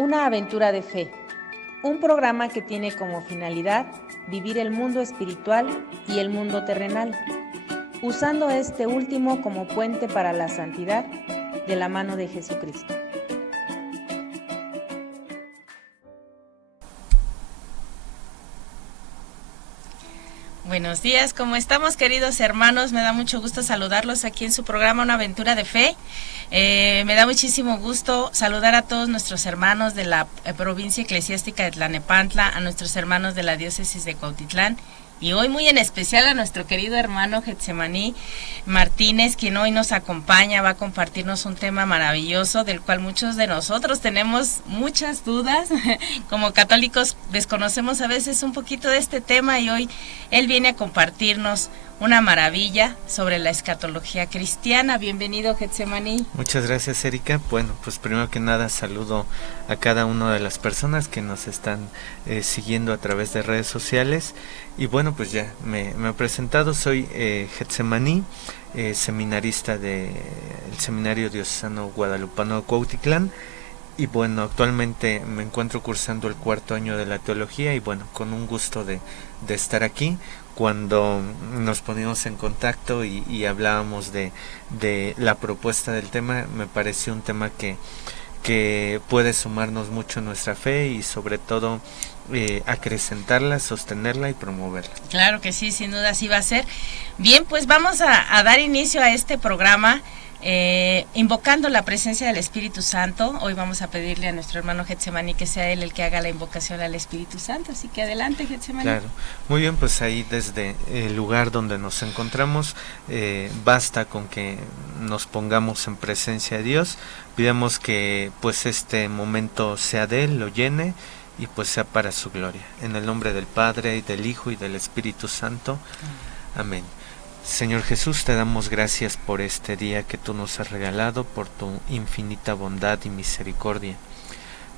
Una aventura de fe, un programa que tiene como finalidad vivir el mundo espiritual y el mundo terrenal, usando este último como puente para la santidad de la mano de Jesucristo. Buenos días, ¿cómo estamos, queridos hermanos? Me da mucho gusto saludarlos aquí en su programa Una Aventura de Fe. Me da muchísimo gusto saludar a todos nuestros hermanos de la provincia eclesiástica de Tlalnepantla, a nuestros hermanos de la diócesis de Cuautitlán y hoy muy en especial a nuestro querido hermano Getsemaní Martínez, quien hoy nos acompaña, va a compartirnos un tema maravilloso del cual muchos de nosotros tenemos muchas dudas. Como católicos desconocemos a veces un poquito de este tema y hoy él viene a compartirnos una maravilla sobre la escatología cristiana. Bienvenido, Getsemaní. Muchas gracias, Erika. Bueno, pues primero que nada saludo a cada una de las personas que nos están siguiendo a través de redes sociales. Y bueno, pues ya me he presentado, soy Getsemaní, seminarista del Seminario Diocesano Guadalupano de Cuautitlán. Y bueno, actualmente me encuentro cursando el 4º año de la teología y bueno, con un gusto de estar aquí. Cuando nos poníamos en contacto y hablábamos de la propuesta del tema, me pareció un tema que puede sumarnos mucho a nuestra fe y sobre todo acrecentarla, sostenerla y promoverla. Claro que sí, sin duda así va a ser. Bien, pues vamos a dar inicio a este programa invocando la presencia del Espíritu Santo. Hoy vamos a pedirle a nuestro hermano Getsemaní que sea él el que haga la invocación al Espíritu Santo, así que adelante, Getsemaní. Claro, muy bien, pues ahí desde el lugar donde nos encontramos basta con que nos pongamos en presencia de Dios, pidamos que pues este momento sea de Él, lo llene y pues sea para su gloria. En el nombre del Padre, y del Hijo, y del Espíritu Santo. Amén. Señor Jesús, te damos gracias por este día que tú nos has regalado, por tu infinita bondad y misericordia.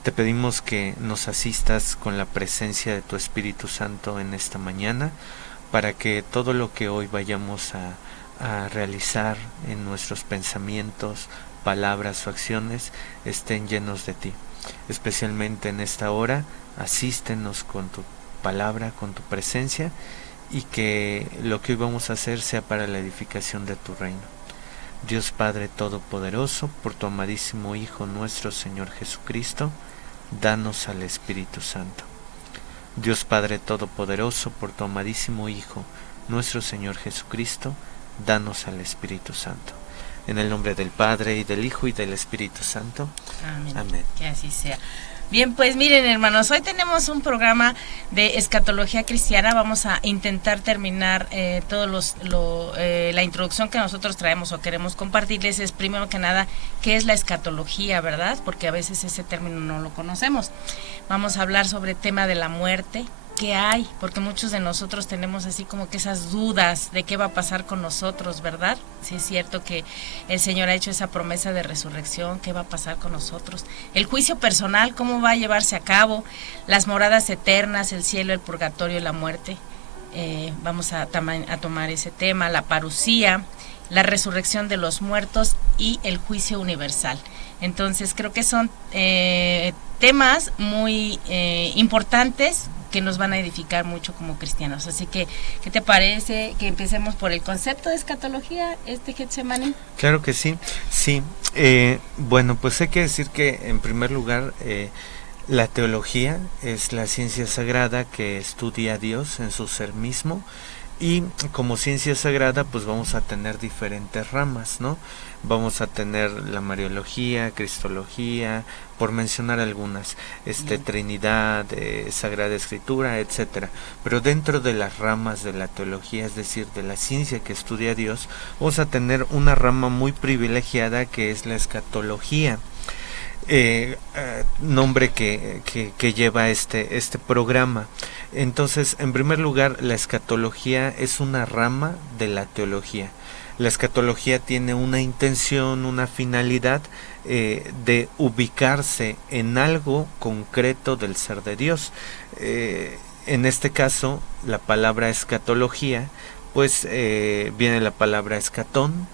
Te pedimos que nos asistas con la presencia de tu Espíritu Santo en esta mañana, para que todo lo que hoy vayamos a realizar en nuestros pensamientos, palabras o acciones estén llenos de ti. Especialmente en esta hora, asístenos con tu palabra, con tu presencia, y que lo que hoy vamos a hacer sea para la edificación de tu reino. Dios Padre Todopoderoso, por tu amadísimo Hijo nuestro Señor Jesucristo, danos al Espíritu Santo. Dios Padre Todopoderoso, por tu amadísimo Hijo nuestro Señor Jesucristo, danos al Espíritu Santo. En el nombre del Padre, y del Hijo, y del Espíritu Santo. Amén. Amén. Que así sea. Bien, pues miren, hermanos, hoy tenemos un programa de escatología cristiana. Vamos a intentar terminar la introducción que nosotros traemos o queremos compartirles. Es primero que nada, ¿qué es la escatología, verdad? Porque a veces ese término no lo conocemos. Vamos a hablar sobre el tema de la muerte. ¿Qué hay? Porque muchos de nosotros tenemos así como que esas dudas de qué va a pasar con nosotros, ¿verdad? Si es cierto que el Señor ha hecho esa promesa de resurrección, ¿qué va a pasar con nosotros? El juicio personal, ¿cómo va a llevarse a cabo? Las moradas eternas, el cielo, el purgatorio y la muerte. Vamos a tomar ese tema, la parucía, la resurrección de los muertos y el juicio universal. Entonces creo que son temas muy importantes que nos van a edificar mucho como cristianos. Así que, ¿qué te parece que empecemos por el concepto de escatología, Getsemaní? Claro que sí, sí. Bueno, pues hay que decir que en primer lugar la teología es la ciencia sagrada que estudia a Dios en su ser mismo, y como ciencia sagrada pues vamos a tener diferentes ramas, ¿no? Vamos a tener la Mariología, Cristología, por mencionar algunas, Trinidad, Sagrada Escritura, etcétera. Pero dentro de las ramas de la teología, es decir, de la ciencia que estudia a Dios, vamos a tener una rama muy privilegiada que es la escatología. Nombre que lleva este programa. Entonces, en primer lugar, la escatología es una rama de la teología. La escatología tiene una intención, una finalidad de ubicarse en algo concreto del ser de Dios. En este caso, la palabra escatología, pues viene la palabra escatón,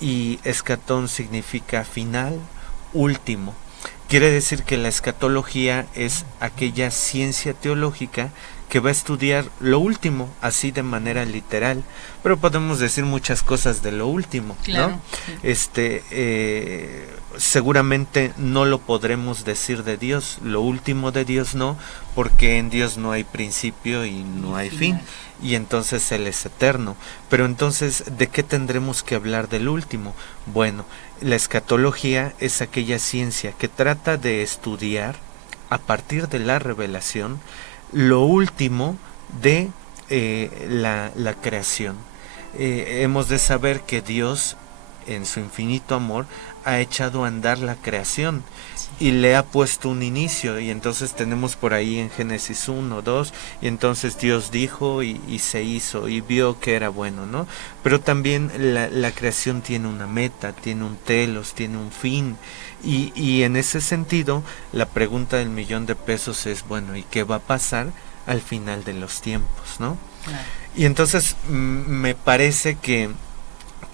y escatón significa final, último. Quiere decir que la escatología es aquella ciencia teológica que va a estudiar lo último, así de manera literal, pero podemos decir muchas cosas de lo último, claro, ¿no? Sí. Seguramente no lo podremos decir de Dios, lo último de Dios no, porque en Dios no hay principio y no hay fin, y entonces Él es eterno. Pero entonces, ¿de qué tendremos que hablar del último? Bueno, la escatología es aquella ciencia que trata de estudiar, a partir de la revelación, lo último de la creación. Hemos de saber que Dios, en su infinito amor, ha echado a andar la creación y le ha puesto un inicio, y entonces tenemos por ahí en Génesis 1, 2, y entonces Dios dijo y se hizo y vio que era bueno, ¿no? Pero también la creación tiene una meta, tiene un telos, tiene un fin, y en ese sentido la pregunta del $1,000,000 es, bueno, ¿y qué va a pasar al final de los tiempos, ¿no? Claro. Y entonces me parece que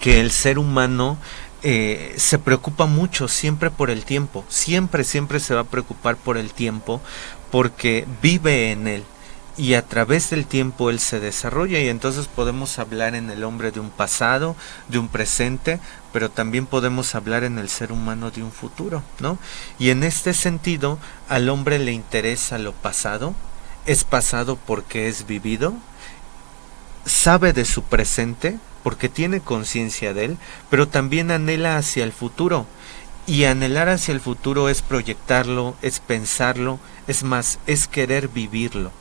el ser humano se preocupa mucho siempre por el tiempo, siempre se va a preocupar por el tiempo, porque vive en él, y a través del tiempo él se desarrolla, y entonces podemos hablar en el hombre de un pasado, de un presente, pero también podemos hablar en el ser humano de un futuro, ¿no? Y en este sentido, al hombre le interesa lo pasado, es pasado porque es vivido, sabe de su presente porque tiene conciencia de él, pero también anhela hacia el futuro, y anhelar hacia el futuro es proyectarlo, es pensarlo, es más, es querer vivirlo.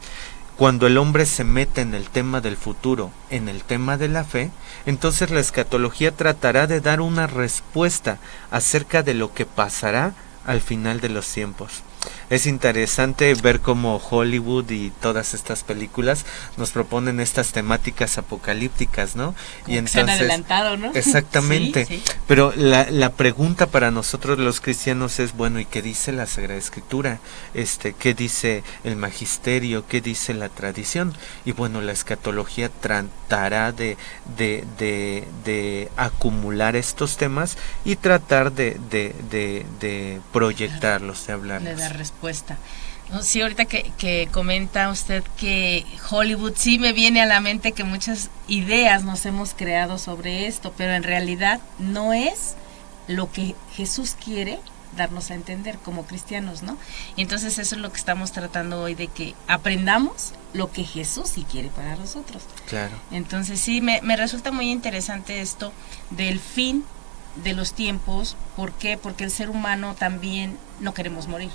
Cuando el hombre se mete en el tema del futuro, en el tema de la fe, entonces la escatología tratará de dar una respuesta acerca de lo que pasará al final de los tiempos. Es interesante ver cómo Hollywood y todas estas películas nos proponen estas temáticas apocalípticas, ¿no? Como y entonces, se han adelantado, ¿no? Exactamente. Sí. Pero la pregunta para nosotros los cristianos es, bueno, ¿y qué dice la Sagrada Escritura? ¿Qué dice el magisterio? ¿Qué dice la tradición? Y bueno, la escatología tratará de acumular estos temas y tratar de proyectarlos, de hablarlos. Le da respuesta. No, sí, ahorita que comenta usted que Hollywood, sí me viene a la mente que muchas ideas nos hemos creado sobre esto, pero en realidad no es lo que Jesús quiere darnos a entender como cristianos, ¿no? Y entonces eso es lo que estamos tratando hoy, de que aprendamos lo que Jesús sí quiere para nosotros. Claro. Entonces sí, me resulta muy interesante esto del fin de los tiempos. ¿Por qué? Porque el ser humano también no queremos morir.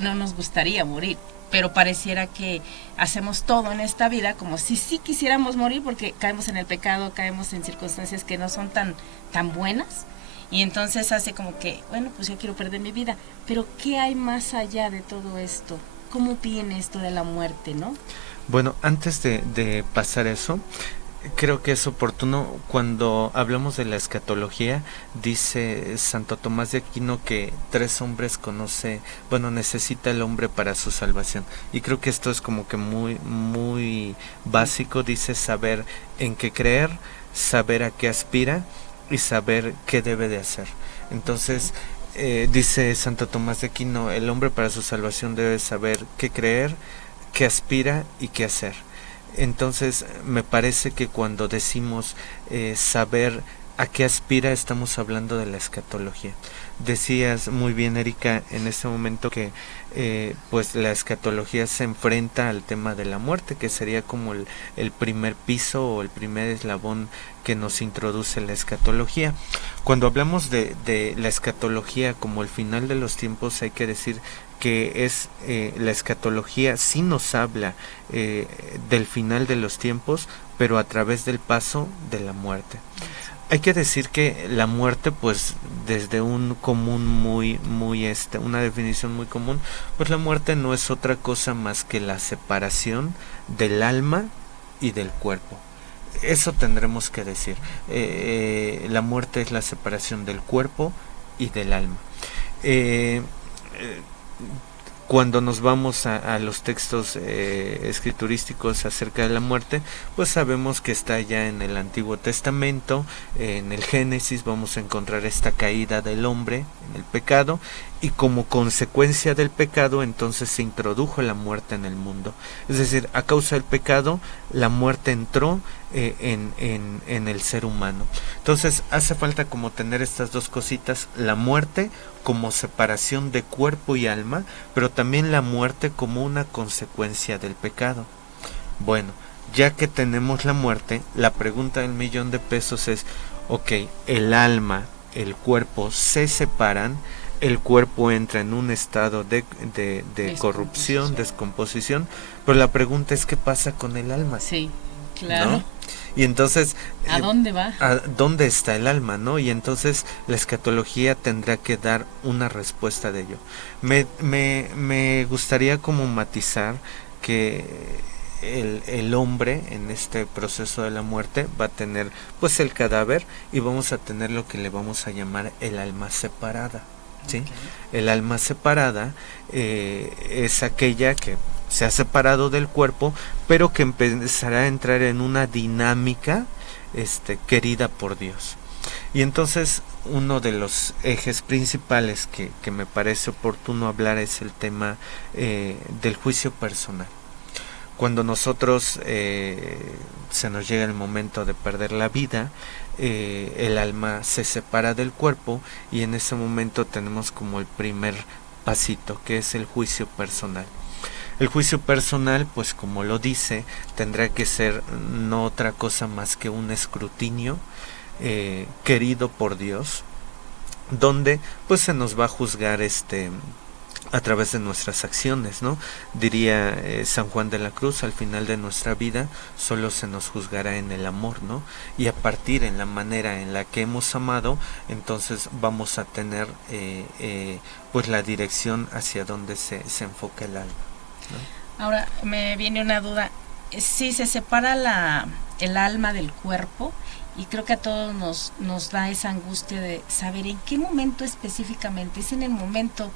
No nos gustaría morir, pero pareciera que hacemos todo en esta vida como si sí quisiéramos morir, porque caemos en el pecado, caemos en circunstancias que no son tan buenas, y entonces hace como que, bueno, pues yo quiero perder mi vida, pero ¿qué hay más allá de todo esto? ¿Cómo viene esto de la muerte, no? Bueno, antes de pasar eso, creo que es oportuno, cuando hablamos de la escatología, dice Santo Tomás de Aquino que 3 hombres necesita el hombre para su salvación, y creo que esto es como que muy básico. Dice saber en qué creer, saber a qué aspira y saber qué debe de hacer. Entonces dice Santo Tomás de Aquino, el hombre para su salvación debe saber qué creer, qué aspira y qué hacer. Entonces me parece que cuando decimos saber a qué aspira, estamos hablando de la escatología. Decías muy bien, Erika, en este momento que pues la escatología se enfrenta al tema de la muerte, que sería como el primer piso o el primer eslabón que nos introduce la escatología. Cuando hablamos de la escatología como el final de los tiempos, hay que decir que es la escatología sí nos habla del final de los tiempos, pero a través del paso de la muerte. Hay que decir que la muerte, pues desde un común una definición muy común, pues la muerte no es otra cosa más que la separación del alma y del cuerpo. Eso tendremos que decir. La muerte es la separación del cuerpo y del alma. Cuando nos vamos a los textos escriturísticos acerca de la muerte, pues sabemos que está ya en el Antiguo Testamento, en el Génesis vamos a encontrar esta caída del hombre en el pecado, y como consecuencia del pecado entonces se introdujo la muerte en el mundo. Es decir, a causa del pecado la muerte entró en el ser humano. Entonces hace falta como tener estas dos cositas, la muerte como separación de cuerpo y alma, pero también la muerte como una consecuencia del pecado. Bueno, ya que tenemos la muerte, la pregunta del $1,000,000 es, ok, el alma, el cuerpo se separan, el cuerpo entra en un estado de corrupción, descomposición, pero la pregunta es, ¿qué pasa con el alma? Sí, claro. ¿No? Y entonces, ¿a dónde va? ¿A dónde está el alma, no? Y entonces la escatología tendrá que dar una respuesta de ello. Me gustaría como matizar que el hombre en este proceso de la muerte va a tener pues el cadáver, y vamos a tener lo que le vamos a llamar el alma separada, ¿sí? Okay. El alma separada es aquella que se ha separado del cuerpo, pero que empezará a entrar en una dinámica querida por Dios. Y entonces uno de los ejes principales que me parece oportuno hablar es el tema del juicio personal. Cuando nosotros se nos llega el momento de perder la vida, el alma se separa del cuerpo, y en ese momento tenemos como el primer pasito, que es el juicio personal. El juicio personal, pues como lo dice, tendrá que ser no otra cosa más que un escrutinio querido por Dios, donde pues se nos va a juzgar a través de nuestras acciones, ¿no? Diría San Juan de la Cruz, al final de nuestra vida solo se nos juzgará en el amor, ¿no? Y a partir en la manera en la que hemos amado, entonces vamos a tener pues la dirección hacia donde se enfoca el alma, ¿no? Ahora me viene una duda. Si se separa el alma del cuerpo, y creo que a todos nos da esa angustia de saber en qué momento específicamente, es en el momento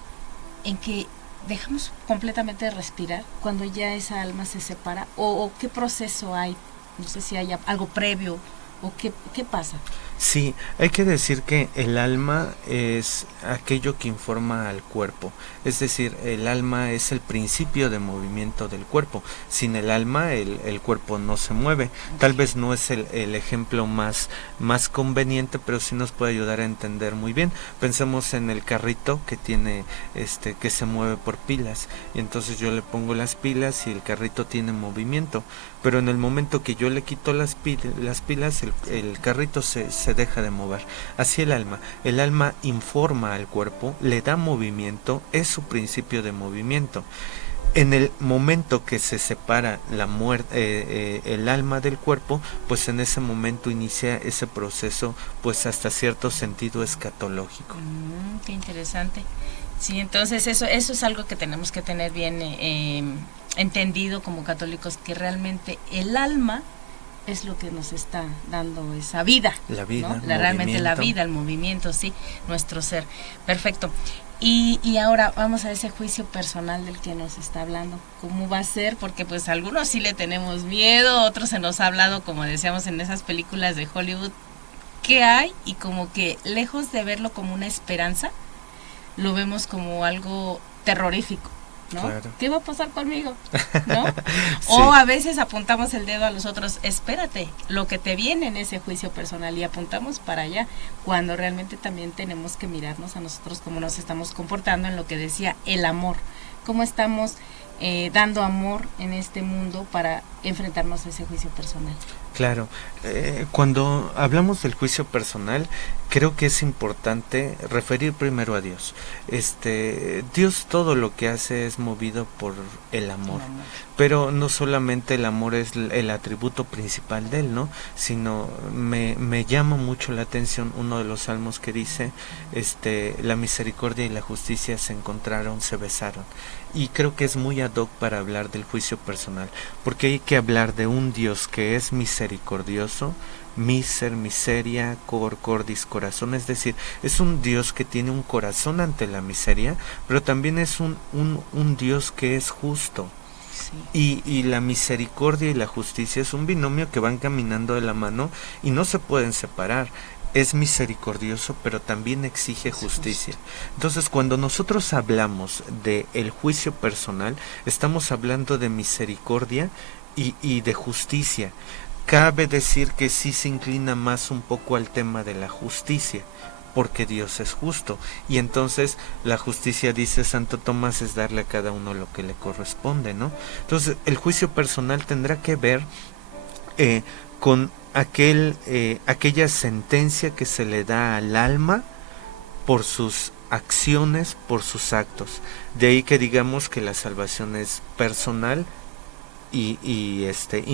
en que dejamos completamente de respirar, cuando ya esa alma se separa, o qué proceso hay, no sé si hay algo previo, o qué pasa. Sí, hay que decir que el alma es aquello que informa al cuerpo, es decir, el alma es el principio de movimiento del cuerpo. Sin el alma el cuerpo no se mueve. Tal vez no es el ejemplo más conveniente, pero sí nos puede ayudar a entender muy bien. Pensemos en el carrito que tiene que se mueve por pilas, y entonces yo le pongo las pilas y el carrito tiene movimiento, pero en el momento que yo le quito las pilas el carrito se deja de mover. Así el alma informa al cuerpo, le da movimiento, es su principio de movimiento. En el momento que se separa el alma del cuerpo, pues en ese momento inicia ese proceso, pues hasta cierto sentido escatológico. Qué interesante. Sí, entonces eso es algo que tenemos que tener bien entendido como católicos, que realmente el alma es lo que nos está dando esa vida. La vida, ¿no? Realmente la vida, el movimiento, sí, nuestro ser. Perfecto. Y ahora vamos a ese juicio personal del que nos está hablando. ¿Cómo va a ser? Porque pues algunos sí le tenemos miedo, otros se nos ha hablado, como decíamos, en esas películas de Hollywood, ¿qué hay? Y como que lejos de verlo como una esperanza, lo vemos como algo terrorífico, ¿no? Claro. ¿Qué va a pasar conmigo? ¿No? Sí. O a veces apuntamos el dedo a los otros, espérate, lo que te viene en ese juicio personal, y apuntamos para allá, cuando realmente también tenemos que mirarnos a nosotros cómo nos estamos comportando en lo que decía el amor, cómo estamos dando amor en este mundo para enfrentarnos a ese juicio personal. Claro, cuando hablamos del juicio personal, creo que es importante referir primero a Dios. Dios todo lo que hace es movido por el amor, pero no solamente el amor es el atributo principal de él, ¿no? Sino me llama mucho la atención uno de los salmos que dice, la misericordia y la justicia se encontraron, se besaron. Y creo que es muy ad hoc para hablar del juicio personal, porque hay que hablar de un Dios que es misericordioso, misericordioso, miser, miseria, cor, cordis, corazón, es decir, es un Dios que tiene un corazón ante la miseria, pero también es un Dios que es justo. Y la misericordia y la justicia es un binomio que van caminando de la mano y no se pueden separar. Es misericordioso, pero también exige justicia. Entonces, cuando nosotros hablamos de el juicio personal, estamos hablando de misericordia y de justicia. Cabe decir que sí se inclina más un poco al tema de la justicia, porque Dios es justo, y entonces la justicia, dice Santo Tomás, es darle a cada uno lo que le corresponde, ¿no? Entonces el juicio personal tendrá que ver con aquella sentencia que se le da al alma por sus acciones, por sus actos. De ahí que digamos que la salvación es personal y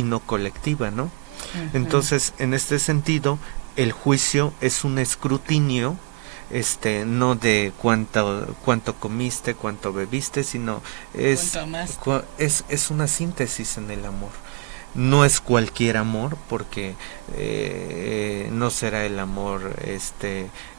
no colectiva, ¿no? Uh-huh. Entonces, en este sentido, el juicio es un escrutinio, no de cuánto comiste, cuánto bebiste, sino es una síntesis en el amor. No es cualquier amor, porque no será el amor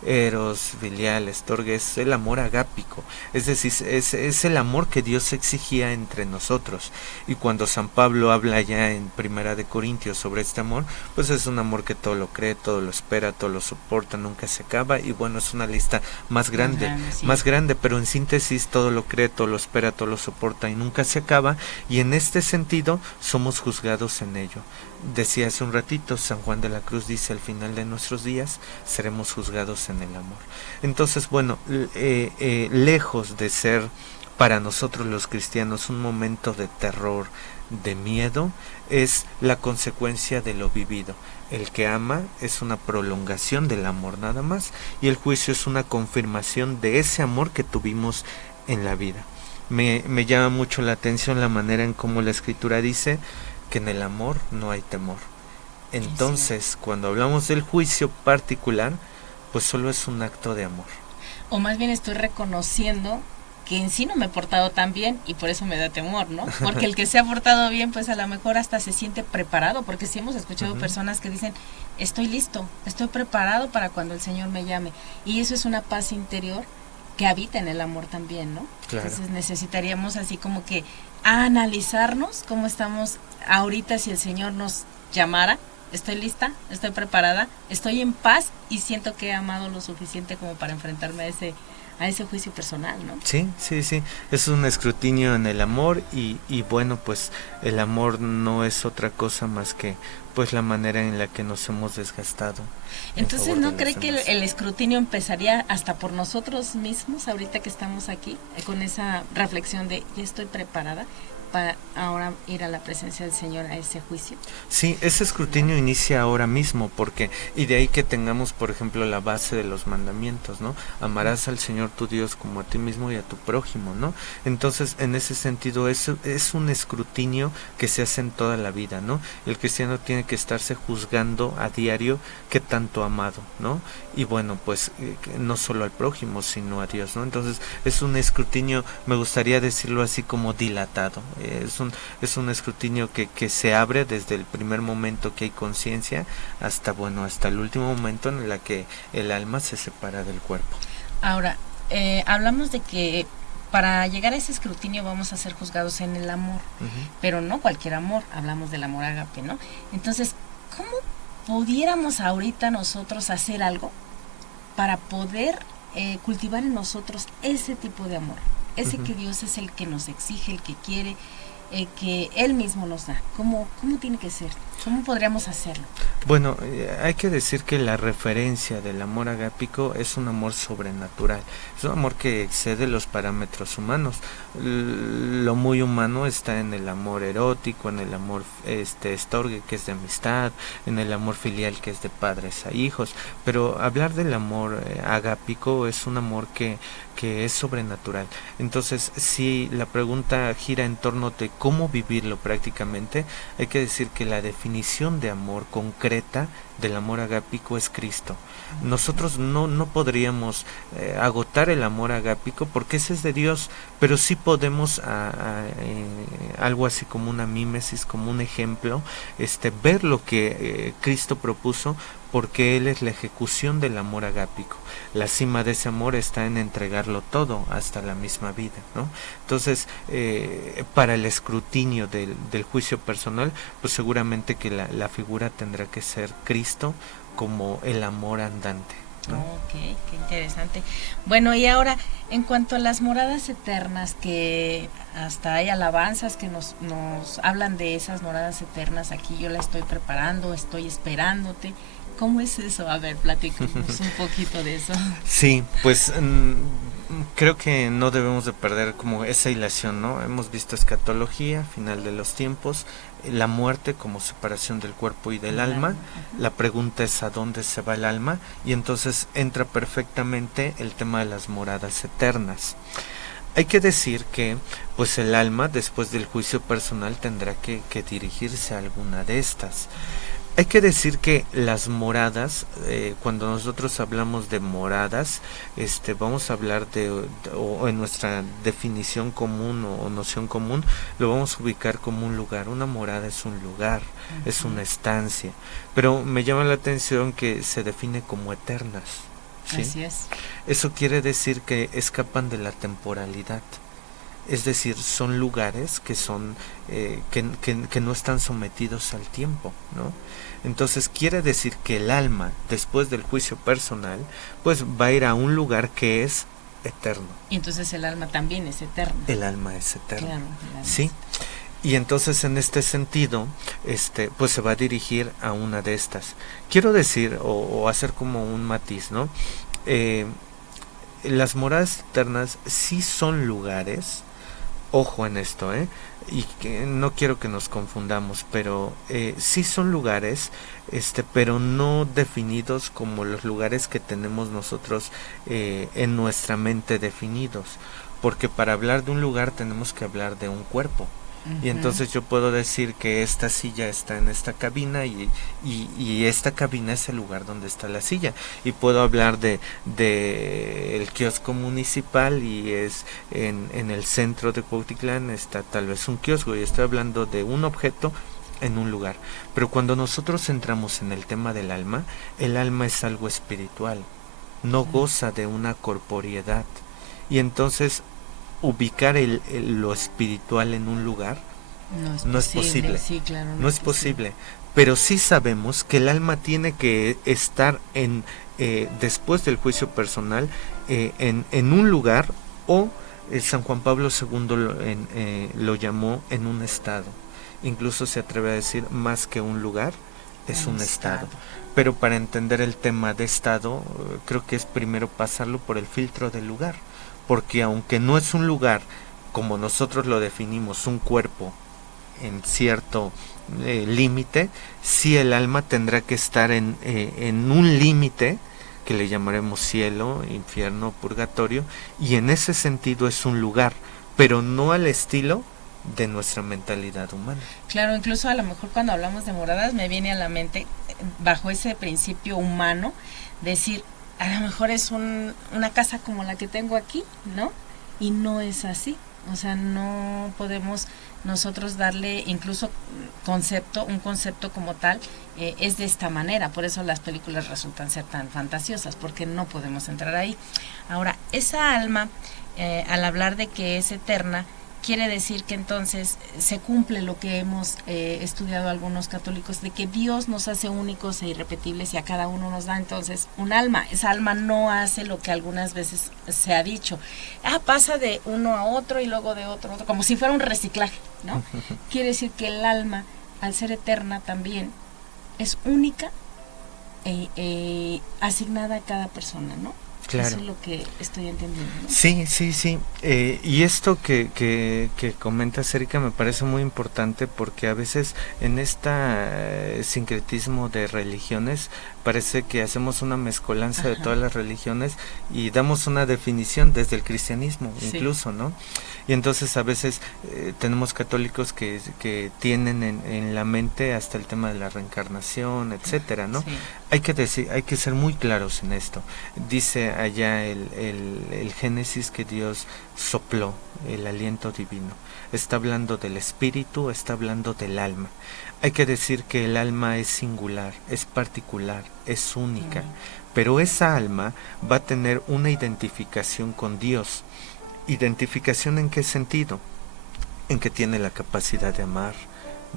eros, filial, estorgue, es el amor agápico, es decir, es el amor que Dios exigía entre nosotros. Y cuando San Pablo habla ya en Primera de Corintios sobre este amor, pues es un amor que todo lo cree, todo lo espera, todo lo soporta, nunca se acaba. Y bueno, es una lista más grande, pero en síntesis, todo lo cree, todo lo espera, todo lo soporta y nunca se acaba. Y en este sentido somos juzgados en ello. Decía hace un ratito, San Juan de la Cruz dice: al final de nuestros días seremos juzgados en el amor. Entonces, bueno, lejos de ser para nosotros los cristianos un momento de terror, de miedo, es la consecuencia de lo vivido. El que ama es una prolongación del amor nada más, y el juicio es una confirmación de ese amor que tuvimos en la vida. Me llama mucho la atención la manera en cómo la Escritura dice que en el amor no hay temor. Entonces, cuando hablamos del juicio particular, pues solo es un acto de amor. O más bien estoy reconociendo que en sí no me he portado tan bien y por eso me da temor, ¿no? Porque el que se ha portado bien, pues a lo mejor hasta se siente preparado, porque sí hemos escuchado personas que dicen: estoy listo, estoy preparado para cuando el Señor me llame. Y eso es una paz interior que habita en el amor también, ¿no? Claro. Entonces necesitaríamos así como que analizarnos cómo estamos ahorita si el Señor nos llamara. Estoy lista, estoy preparada, estoy en paz y siento que he amado lo suficiente como para enfrentarme a ese juicio personal, ¿no? Sí, es un escrutinio en el amor y bueno, pues el amor no es otra cosa más que pues la manera en la que nos hemos desgastado. Entonces, ¿no cree que el escrutinio empezaría hasta por nosotros mismos ahorita que estamos aquí, con esa reflexión de ya estoy preparada para ahora ir a la presencia del Señor a ese juicio? Sí, ese escrutinio inicia ahora mismo, porque, y de ahí que tengamos, por ejemplo, la base de los mandamientos, ¿no? Amarás al Señor tu Dios como a ti mismo y a tu prójimo, ¿no? Entonces, en ese sentido, es un escrutinio que se hace en toda la vida, ¿no? El cristiano tiene que estarse juzgando a diario qué tanto ha amado, ¿no? Y bueno, pues, no solo al prójimo, sino a Dios, ¿no? Entonces, es un escrutinio, me gustaría decirlo así, como dilatado. Es un escrutinio que se abre desde el primer momento que hay conciencia hasta el último momento en el que el alma se separa del cuerpo. Ahora, hablamos de que para llegar a ese escrutinio vamos a ser juzgados en el amor, pero no cualquier amor, hablamos del amor ágape, ¿no? Entonces, ¿cómo pudiéramos ahorita nosotros hacer algo para poder cultivar en nosotros ese tipo de amor? Ese que Dios es el que nos exige, el que quiere, que Él mismo nos da. ¿Cómo tiene que ser? ¿Cómo podríamos hacerlo? Bueno, hay que decir que la referencia del amor agápico es un amor sobrenatural. Es un amor que excede los parámetros humanos. Lo muy humano está en el amor erótico, en el amor estorgue, que es de amistad, en el amor filial, que es de padres a hijos. Pero hablar del amor agápico es un amor que es sobrenatural. Entonces, si la pregunta gira en torno de cómo vivirlo prácticamente, hay que decir que la definición de amor concreta concreta del amor agápico es Cristo. Nosotros no podríamos agotar el amor agápico porque ese es de Dios, pero sí podemos algo así como una mímesis, como un ejemplo, ver lo que Cristo propuso, porque Él es la ejecución del amor agápico. La cima de ese amor está en entregarlo todo, hasta la misma vida, ¿no? Entonces, para el escrutinio del juicio personal, pues seguramente que la figura tendrá que ser Cristo como el amor andante, ¿no? Ok, qué interesante. Bueno, y ahora, en cuanto a las moradas eternas, que hasta hay alabanzas que nos hablan de esas moradas eternas, aquí yo la estoy preparando, estoy esperándote. ¿Cómo es eso? A ver, platícanos un poquito de eso. Sí, pues creo que no debemos de perder como esa hilación, ¿no? Hemos visto escatología, final de los tiempos, la muerte como separación del cuerpo y del alma. La pregunta es ¿a dónde se va el alma? Y entonces entra perfectamente el tema de las moradas eternas. Hay que decir que pues el alma después del juicio personal tendrá que dirigirse a alguna de estas. Hay que decir que las moradas, cuando nosotros hablamos de moradas, vamos a hablar o en nuestra definición común o noción común, lo vamos a ubicar como un lugar. Una morada es un lugar, es una estancia, pero me llama la atención que se define como eternas, ¿sí? Así es. Eso quiere decir que escapan de la temporalidad. Es decir, son lugares que son que no están sometidos al tiempo, ¿no? Entonces quiere decir que el alma, después del juicio personal, pues va a ir a un lugar que es eterno. Y entonces el alma también es eterna. El alma es eterna. Claro, el alma sí. Y entonces en este sentido, pues se va a dirigir a una de estas. Quiero decir o hacer como un matiz, ¿no? Las moradas eternas sí son lugares. Ojo en esto, y que no quiero que nos confundamos, pero sí son lugares, pero no definidos como los lugares que tenemos nosotros en nuestra mente definidos, porque para hablar de un lugar tenemos que hablar de un cuerpo. Y entonces yo puedo decir que esta silla está en esta cabina y esta cabina es el lugar donde está la silla. Y puedo hablar de el kiosco municipal y es en el centro de Cuautitlán está tal vez un kiosco y estoy hablando de un objeto en un lugar. Pero cuando nosotros entramos en el tema del alma, el alma es algo espiritual, no goza de una corporeidad. Y entonces ubicar lo espiritual en un lugar no es posible. Sí, claro, no es posible. Pero sí sabemos que el alma tiene que estar después del juicio personal en un lugar, o San Juan Pablo II lo llamó en un estado. Incluso se atreve a decir más que un lugar, es un estado. Pero para entender el tema de estado, creo que es primero pasarlo por el filtro del lugar. Porque aunque no es un lugar como nosotros lo definimos, un cuerpo en cierto límite, sí el alma tendrá que estar en un límite que le llamaremos cielo, infierno, purgatorio, y en ese sentido es un lugar, pero no al estilo de nuestra mentalidad humana. Claro, incluso a lo mejor cuando hablamos de moradas me viene a la mente, bajo ese principio humano, decir, a lo mejor es una casa como la que tengo aquí, ¿no? Y no es así. O sea, no podemos nosotros darle incluso un concepto como tal, es de esta manera. Por eso las películas resultan ser tan fantasiosas, porque no podemos entrar ahí. Ahora, esa alma, al hablar de que es eterna, quiere decir que entonces se cumple lo que hemos estudiado algunos católicos, de que Dios nos hace únicos e irrepetibles y a cada uno nos da entonces un alma. Esa alma no hace lo que algunas veces se ha dicho, pasa de uno a otro y luego de otro a otro, como si fuera un reciclaje, ¿no? Quiere decir que el alma, al ser eterna también, es única e asignada a cada persona, ¿no? Claro. Eso es lo que estoy entendiendo, ¿no? Sí. Y esto que comentas, Erika, me parece muy importante, porque a veces en este sincretismo de religiones parece que hacemos una mezcolanza de todas las religiones y damos una definición desde el cristianismo incluso, ¿no? Y entonces a veces tenemos católicos que tienen en la mente hasta el tema de la reencarnación, etcétera, ¿no? Hay que ser muy claros en esto. Dice allá el Génesis que Dios sopló el aliento divino. Está hablando del espíritu, está hablando del alma. Hay que decir que el alma es singular, es particular, es única, pero esa alma va a tener una identificación con Dios. ¿Identificación en qué sentido? En que tiene la capacidad de amar,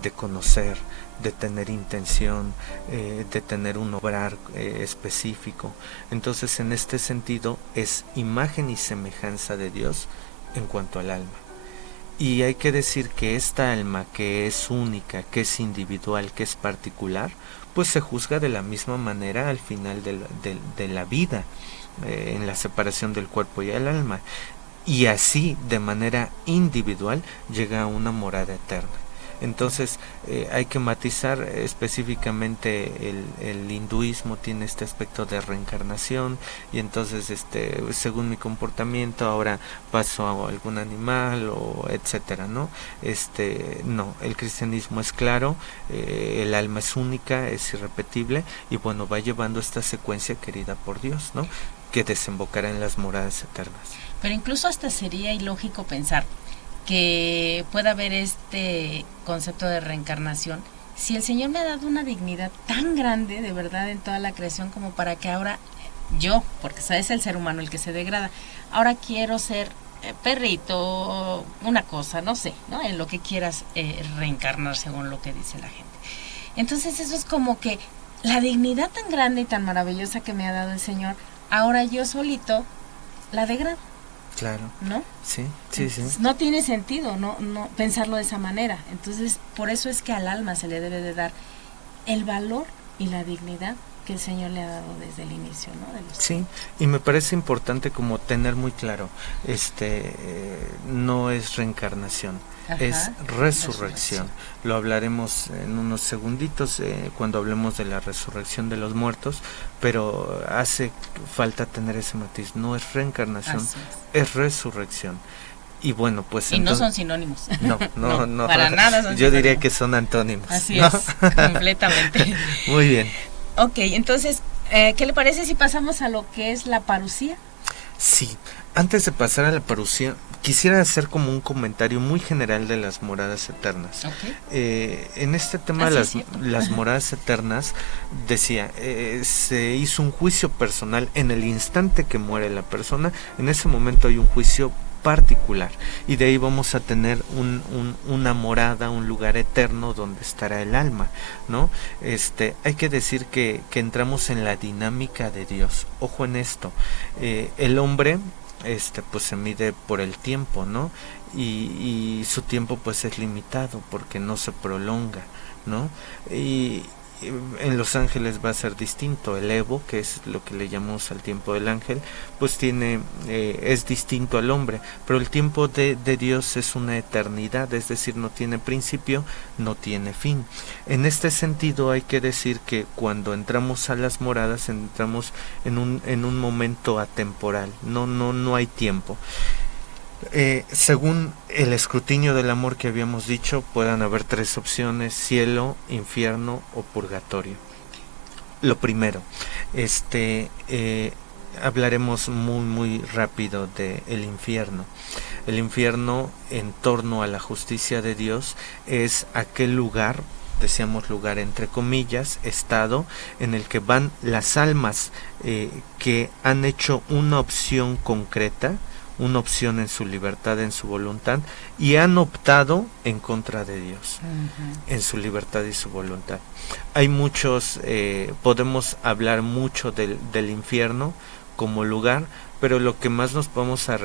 de conocer, de tener intención, de tener un obrar específico. Entonces, en este sentido, es imagen y semejanza de Dios en cuanto al alma. Y hay que decir que esta alma, que es única, que es individual, que es particular, pues se juzga de la misma manera al final de la vida, en la separación del cuerpo y el alma. Y así, de manera individual, llega a una morada eterna. Entonces hay que matizar específicamente el hinduismo tiene este aspecto de reencarnación, y entonces según mi comportamiento ahora paso a algún animal o etcétera, ¿no? No, el cristianismo es claro, el alma es única, es irrepetible, y bueno, va llevando esta secuencia querida por Dios, ¿no? Que desembocará en las moradas eternas. Pero incluso hasta sería ilógico pensar que pueda haber este concepto de reencarnación si el Señor me ha dado una dignidad tan grande de verdad en toda la creación como para que ahora yo, porque es el ser humano el que se degrada, ahora quiero ser perrito, una cosa, no sé, ¿no? En lo que quieras reencarnar según lo que dice la gente. Entonces eso es como que la dignidad tan grande y tan maravillosa que me ha dado el Señor, ahora yo solito la degrado. Claro. ¿No? Sí. No tiene sentido, no pensarlo de esa manera. Entonces, por eso es que al alma se le debe de dar el valor y la dignidad que el Señor le ha dado desde el inicio, ¿no? Sí, y me parece importante como tener muy claro, no es reencarnación, es resurrección. Lo hablaremos en unos segunditos cuando hablemos de la resurrección de los muertos, pero hace falta tener ese matiz, no es reencarnación, es resurrección. Y bueno, pues y entonces, no son sinónimos. No, para nada son yo diría que son antónimos. Así ¿no? es, completamente. Muy bien. Ok, entonces, ¿qué le parece si pasamos a lo que es la parucía? Sí, antes de pasar a la parucía, quisiera hacer como un comentario muy general de las moradas eternas. Okay. En este tema de las moradas eternas, decía, se hizo un juicio personal en el instante que muere la persona, en ese momento hay un juicio particular, y de ahí vamos a tener una morada, un lugar eterno donde estará el alma, ¿no? Hay que decir que entramos en la dinámica de Dios. Ojo en esto, el hombre pues se mide por el tiempo, ¿no? Y su tiempo pues es limitado porque no se prolonga, ¿no? Y en los ángeles va a ser distinto. El Evo, que es lo que le llamamos al tiempo del ángel, pues es distinto al hombre, pero el tiempo de Dios es una eternidad, es decir, no tiene principio, no tiene fin. En este sentido hay que decir que cuando entramos a las moradas entramos en un momento atemporal, no hay tiempo. Según el escrutinio del amor que habíamos dicho, puedan haber 3 opciones: cielo, infierno o purgatorio. Lo primero, hablaremos muy rápido del infierno. El infierno, en torno a la justicia de Dios, es aquel lugar, decíamos lugar entre comillas, estado en el que van las almas que han hecho una opción concreta, una opción en su libertad, en su voluntad, y han optado en contra de Dios, en su libertad y su voluntad. Hay muchos, podemos hablar mucho del infierno como lugar, pero lo que más nos podemos a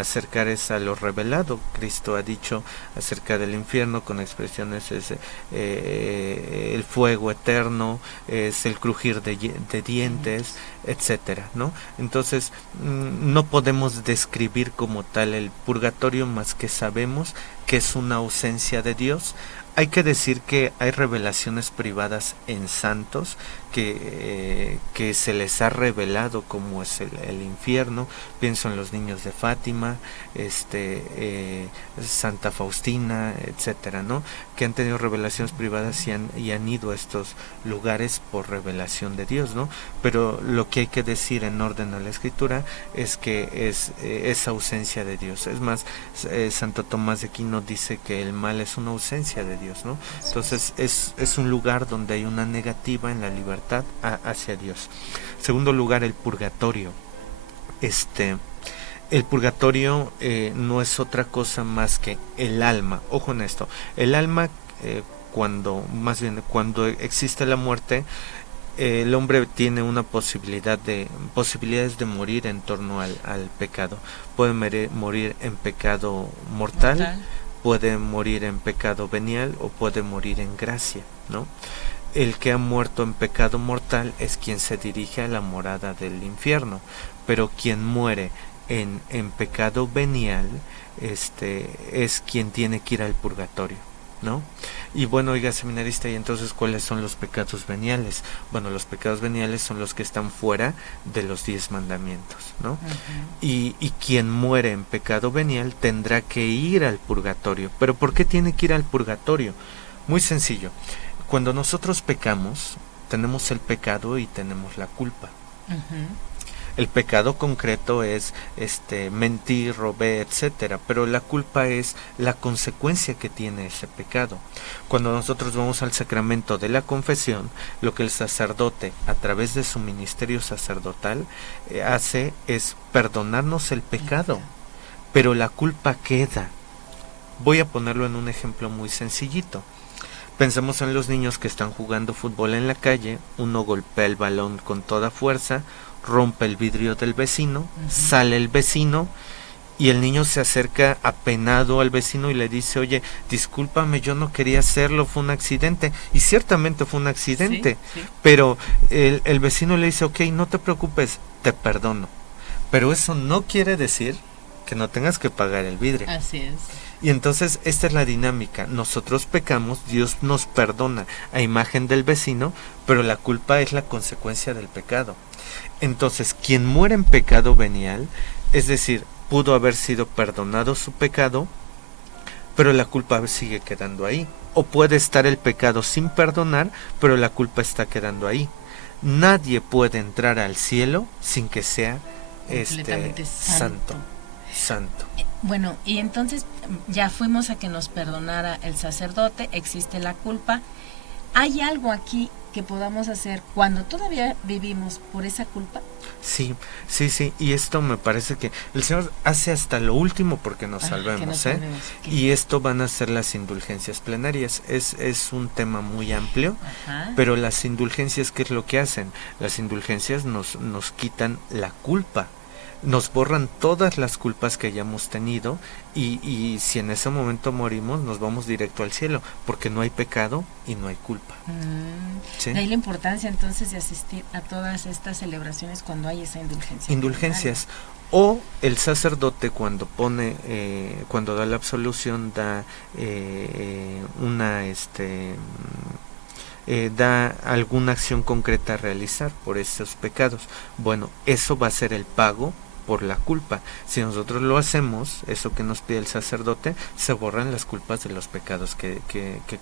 acercar es a lo revelado. Cristo ha dicho acerca del infierno con expresiones, es el fuego eterno, es el crujir de dientes, etcétera, ¿no? Entonces no podemos describir como tal el purgatorio, más que sabemos que es una ausencia de Dios, Hay que decir que hay revelaciones privadas en santos que se les ha revelado cómo es el infierno. Pienso en los niños de Fátima, Santa Faustina, etcétera, ¿no? Que han tenido revelaciones privadas y han ido a estos lugares por revelación de Dios, ¿no? Pero lo que hay que decir en orden a la Escritura es que es ausencia de Dios. Es más, Santo Tomás de Aquino dice que el mal es una ausencia de Dios, ¿no? Entonces es un lugar donde hay una negativa en la libertad hacia Dios. Segundo lugar, el purgatorio. El purgatorio no es otra cosa más que el alma. Ojo en esto, el alma cuando existe la muerte, el hombre tiene una posibilidades de morir en torno al pecado. Puede morir en pecado mortal, puede morir en pecado venial o puede morir en gracia, ¿no? El que ha muerto en pecado mortal es quien se dirige a la morada del infierno, pero quien muere en pecado venial es quien tiene que ir al purgatorio, ¿no? Y bueno, oiga, seminarista, ¿y entonces cuáles son los pecados veniales? Bueno, los pecados veniales son los que están fuera de los 10 mandamientos, ¿no? Y quien muere en pecado venial tendrá que ir al purgatorio. ¿Pero por qué tiene que ir al purgatorio? Muy sencillo. Cuando nosotros pecamos, tenemos el pecado y tenemos la culpa. El pecado concreto es mentir, robar, etcétera, pero la culpa es la consecuencia que tiene ese pecado. Cuando nosotros vamos al sacramento de la confesión, lo que el sacerdote, a través de su ministerio sacerdotal, hace es perdonarnos el pecado, pero la culpa queda. Voy a ponerlo en un ejemplo muy sencillito. Pensemos en los niños que están jugando fútbol en la calle, uno golpea el balón con toda fuerza, rompe el vidrio del vecino, sale el vecino y el niño se acerca apenado al vecino y le dice, oye, discúlpame, yo no quería hacerlo, fue un accidente. Y ciertamente fue un accidente, pero el vecino le dice, ok, no te preocupes, te perdono. Pero eso no quiere decir que no tengas que pagar el vidrio. Así es. Y entonces esta es la dinámica. Nosotros pecamos, Dios nos perdona a imagen del vecino, pero la culpa es la consecuencia del pecado. Entonces, quien muere en pecado venial, es decir, pudo haber sido perdonado su pecado, pero la culpa sigue quedando ahí. O puede estar el pecado sin perdonar, pero la culpa está quedando ahí. Nadie puede entrar al cielo sin que sea santo. Bueno, y entonces ya fuimos a que nos perdonara el sacerdote, existe la culpa. ¿Hay algo aquí que podamos hacer cuando todavía vivimos por esa culpa? Sí, y esto me parece que el Señor hace hasta lo último porque nos salvemos, y esto van a ser las indulgencias plenarias. Es un tema muy amplio, pero las indulgencias, ¿qué es lo que hacen? Las indulgencias nos quitan la culpa. Nos borran todas las culpas que hayamos tenido y si en ese momento morimos nos vamos directo al cielo porque no hay pecado y no hay culpa. ¿Sí? De ahí la importancia entonces de asistir a todas estas celebraciones cuando hay esa indulgencia. Indulgencias. O el sacerdote cuando cuando da la absolución da da alguna acción concreta a realizar por esos pecados. Bueno, eso va a ser el pago por la culpa. Si nosotros lo hacemos, eso que nos pide el sacerdote, se borran las culpas de los pecados que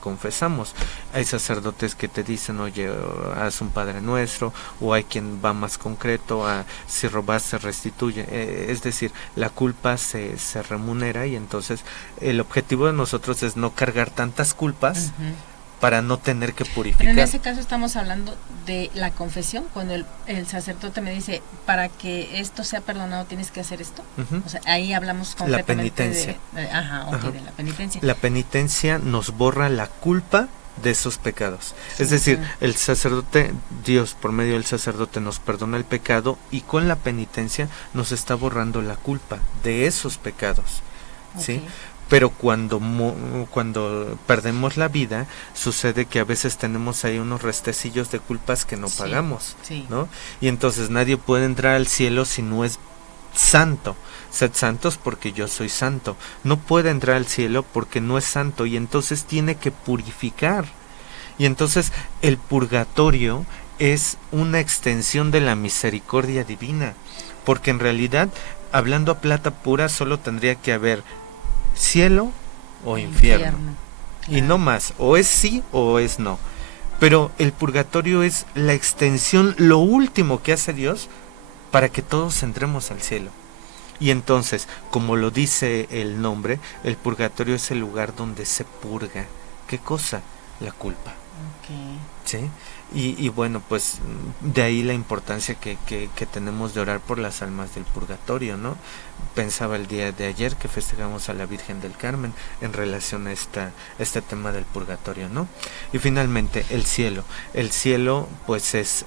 confesamos. Hay sacerdotes que te dicen, oye, haz un Padre Nuestro, o hay quien va más concreto a si robas se restituye. Es decir, la culpa se remunera y entonces el objetivo de nosotros es no cargar tantas culpas para no tener que purificar. Pero en ese caso estamos hablando de la confesión, cuando el sacerdote me dice, para que esto sea perdonado tienes que hacer esto. O sea, ahí hablamos concretamente la penitencia. De la penitencia. La penitencia nos borra la culpa de esos pecados. Es decir, el sacerdote, Dios por medio del sacerdote nos perdona el pecado y con la penitencia nos está borrando la culpa de esos pecados. ¿Sí? Pero cuando perdemos la vida, sucede que a veces tenemos ahí unos restecillos de culpas que no pagamos, ¿no? Y entonces nadie puede entrar al cielo si no es santo. Sed santos porque yo soy santo. No puede entrar al cielo porque no es santo y entonces tiene que purificar. Y entonces el purgatorio es una extensión de la misericordia divina, porque en realidad, hablando a plata pura, solo tendría que haber cielo o infierno. Claro. Y no más, o es sí o es no. Pero el purgatorio es la extensión, lo último que hace Dios para que todos entremos al cielo. Y entonces, como lo dice el nombre, el purgatorio es el lugar donde se purga. ¿Qué cosa? La culpa. Okay. ¿Sí? Y bueno, pues de ahí la importancia que tenemos de orar por las almas del purgatorio, ¿no? Pensaba el día de ayer que festejamos a la Virgen del Carmen en relación a este tema del purgatorio, ¿no? Y finalmente el cielo. El cielo pues es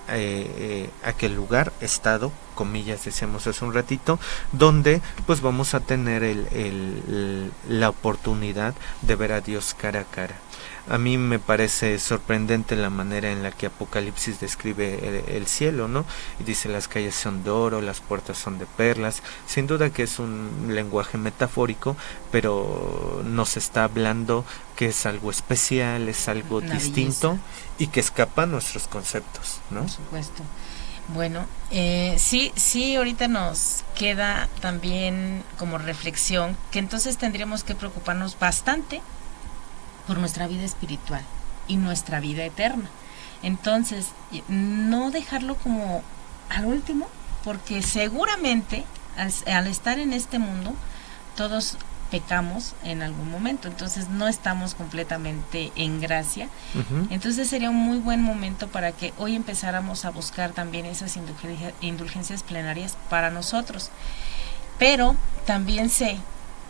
aquel lugar, estado, comillas decíamos hace un ratito, donde pues vamos a tener la oportunidad de ver a Dios cara a cara. A mí me parece sorprendente la manera en la que Apocalipsis describe el cielo, ¿no? Y dice: las calles son de oro, las puertas son de perlas. Sin duda que es un lenguaje metafórico, pero nos está hablando que es algo especial, es algo distinto y que escapa a nuestros conceptos, ¿no? Por supuesto. Bueno, sí, ahorita nos queda también como reflexión que entonces tendríamos que preocuparnos bastante por nuestra vida espiritual y nuestra vida eterna. Entonces, no dejarlo como al último, porque seguramente al estar en este mundo, todos pecamos en algún momento, entonces no estamos completamente en gracia. Uh-huh. Entonces sería un muy buen momento para que hoy empezáramos a buscar también esas indulgencias plenarias para nosotros. Pero también sé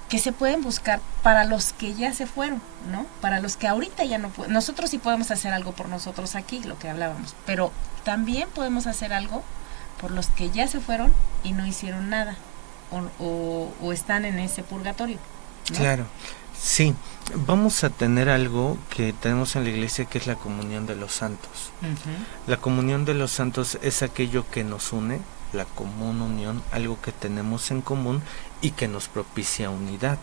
que se pueden buscar para los que ya se fueron, ¿no? Para los que ahorita ya no pueden. Nosotros sí podemos hacer algo por nosotros aquí, lo que hablábamos, pero también podemos hacer algo por los que ya se fueron y no hicieron nada, o están en ese purgatorio, ¿no? Claro, sí. Vamos a tener algo que tenemos en la iglesia, que es la comunión de los santos. Uh-huh. La comunión de los santos es aquello que nos une, la común unión, algo que tenemos en común y que nos propicia unidad.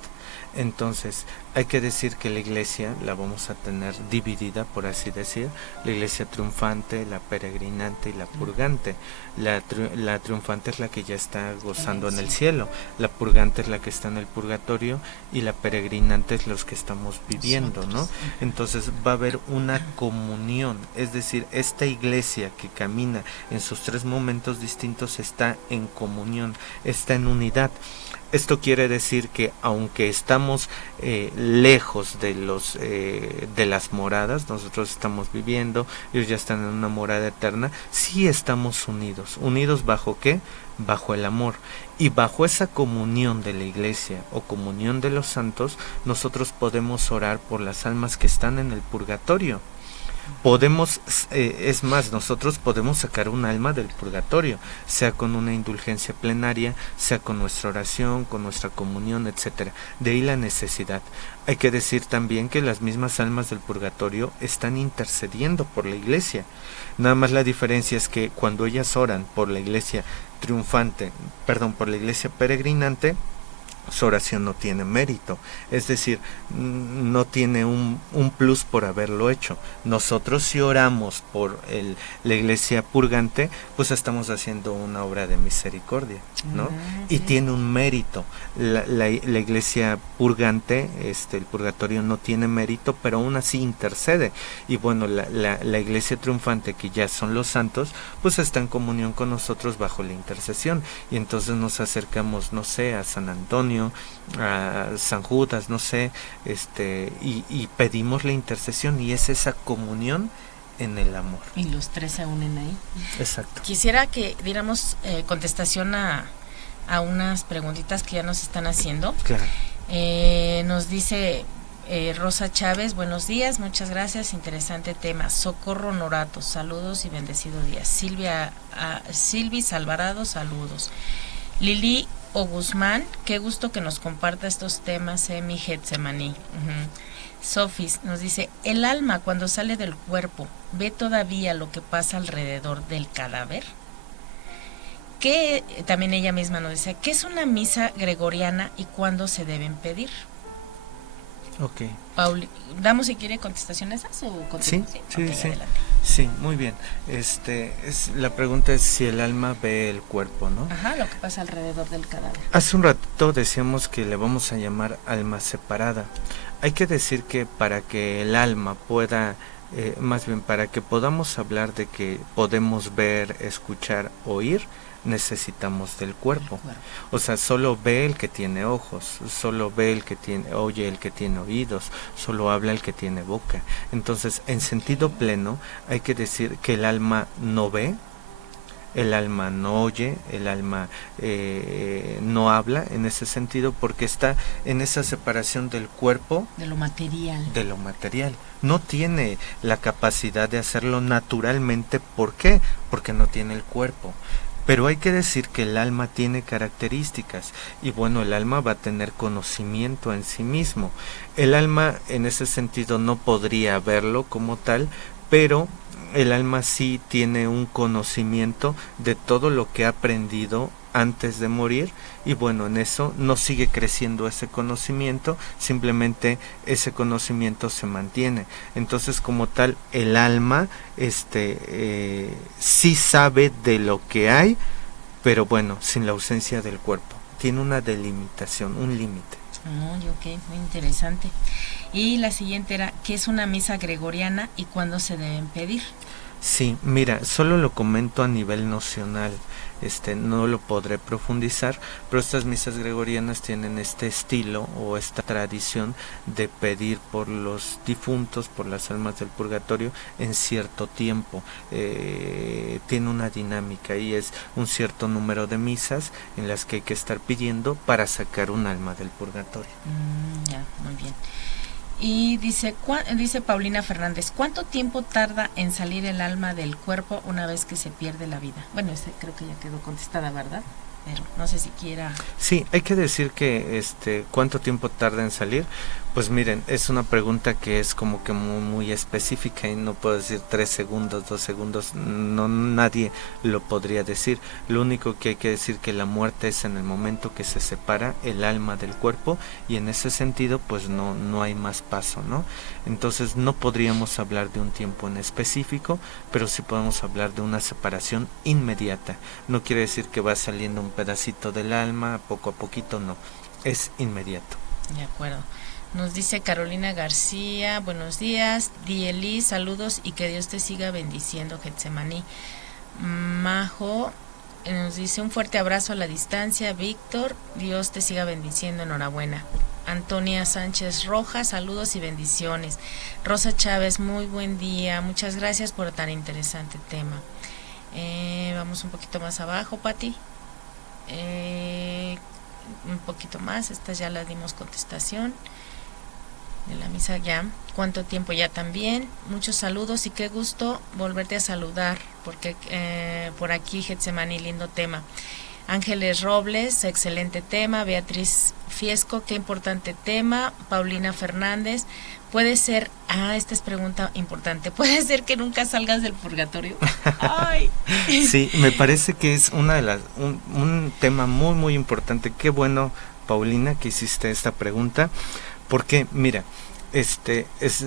Entonces, hay que decir que la iglesia la vamos a tener dividida, por así decir, la iglesia triunfante, la peregrinante y la purgante. La triunfante es la que ya está gozando en el cielo, la purgante es la que está en el purgatorio y la peregrinante es los que estamos viviendo, ¿no? Entonces va a haber una comunión, es decir, esta iglesia que camina en sus tres momentos distintos está en comunión, está en unidad. Esto quiere decir que aunque estamos lejos de las moradas, nosotros estamos viviendo, ellos ya están en una morada eterna, sí estamos unidos. ¿Unidos bajo qué? Bajo el amor. Y bajo esa comunión de la iglesia o comunión de los santos, nosotros podemos orar por las almas que están en el purgatorio. Podemos, es más, nosotros podemos sacar un alma del purgatorio, sea con una indulgencia plenaria, sea con nuestra oración, con nuestra comunión, etcétera. De ahí la necesidad. Hay que decir también que las mismas almas del purgatorio están intercediendo por la iglesia. Nada más la diferencia es que cuando ellas oran por la iglesia por la iglesia peregrinante, su oración no tiene mérito, es decir, no tiene un plus por haberlo hecho. Nosotros si oramos por la iglesia purgante, pues estamos haciendo una obra de misericordia, ¿no? Sí. Y tiene un mérito. La iglesia purgante, el purgatorio no tiene mérito, pero aún así intercede. Y bueno, la iglesia triunfante, que ya son los santos, pues está en comunión con nosotros bajo la intercesión. Y entonces nos acercamos, no sé, a San Antonio, a San Judas, no sé, y pedimos la intercesión, y es esa comunión en el amor. Y los tres se unen ahí. Exacto. Quisiera que diéramos contestación a unas preguntitas que ya nos están haciendo. Claro. Nos dice Rosa Chávez: buenos días, muchas gracias, interesante tema. Socorro Norato, saludos y bendecido día. Silvis Alvarado, saludos. Lili O Guzmán, qué gusto que nos comparta estos temas, mi Getsemaní. Uh-huh. Sofis nos dice: el alma cuando sale del cuerpo, ¿ve todavía lo que pasa alrededor del cadáver? que también ella misma nos decía, ¿qué es una misa gregoriana y cuándo se deben pedir? Ok. Pauli, ¿damos si quiere contestaciones o Sí, sí, okay, sí. Adelante. Sí, muy bien. La pregunta es si el alma ve el cuerpo, ¿no? Ajá, lo que pasa alrededor del cadáver. Hace un rato decíamos que le vamos a llamar alma separada. Hay que decir que para que el alma pueda, más bien para que podamos hablar de que podemos ver, escuchar, oír, necesitamos del cuerpo. O sea, solo ve el que tiene ojos, solo ve el que tiene, oye el que tiene oídos, solo habla el que tiene boca. Entonces, en sentido pleno, hay que decir que el alma no ve, el alma no oye, el alma no habla en ese sentido, porque está en esa separación del cuerpo de lo material. De lo material. No tiene la capacidad de hacerlo naturalmente. ¿Por qué? Porque no tiene el cuerpo. Pero hay que decir que el alma tiene características y bueno, el alma va a tener conocimiento en sí mismo. El alma en ese sentido no podría verlo como tal, pero el alma sí tiene un conocimiento de todo lo que ha aprendido antes de morir y bueno, en eso no sigue creciendo ese conocimiento, simplemente ese conocimiento se mantiene. Entonces, como tal, el alma sí sabe de lo que hay, pero bueno, sin la ausencia del cuerpo. Tiene una delimitación, un límite. Ok, muy interesante. Y la siguiente era, ¿qué es una misa gregoriana y cuándo se deben pedir? Sí, mira, solo lo comento a nivel nocional, no lo podré profundizar, pero estas misas gregorianas tienen este estilo o esta tradición de pedir por los difuntos, por las almas del purgatorio en cierto tiempo. Tiene una dinámica y es un cierto número de misas en las que hay que estar pidiendo para sacar un alma del purgatorio. Ya, muy bien. Y dice Paulina Fernández, ¿cuánto tiempo tarda en salir el alma del cuerpo una vez que se pierde la vida? Bueno, creo que ya quedó contestada, ¿verdad? Pero no sé si quiera... Sí, hay que decir que ¿cuánto tiempo tarda en salir? Pues miren, es una pregunta que es como que muy, muy específica y no puedo decir 3 segundos, 2 segundos, no, nadie lo podría decir. Lo único que hay que decir que la muerte es en el momento que se separa el alma del cuerpo y en ese sentido pues no hay más paso, ¿no? Entonces no podríamos hablar de un tiempo en específico, pero sí podemos hablar de una separación inmediata. No quiere decir que va saliendo un pedacito del alma poco a poquito, no, es inmediato. De acuerdo. Nos dice Carolina García, buenos días, Dieli, saludos y que Dios te siga bendiciendo, Getsemaní. Majo nos dice un fuerte abrazo a la distancia, Víctor, Dios te siga bendiciendo, enhorabuena. Antonia Sánchez Rojas, saludos y bendiciones. Rosa Chávez, muy buen día, muchas gracias por tan interesante tema. Vamos un poquito más abajo, Pati. Un poquito más, esta ya la dimos contestación. De la misa ya, cuánto tiempo ya también, muchos saludos y qué gusto volverte a saludar, porque por aquí Getsemaní, lindo tema. Ángeles Robles, excelente tema. Beatriz Fiesco, qué importante tema. Paulina Fernández, puede ser, esta es pregunta importante, ¿puede ser que nunca salgas del purgatorio? Ay. Sí, me parece que es un tema muy muy importante. Qué bueno, Paulina, que hiciste esta pregunta. Porque, mira,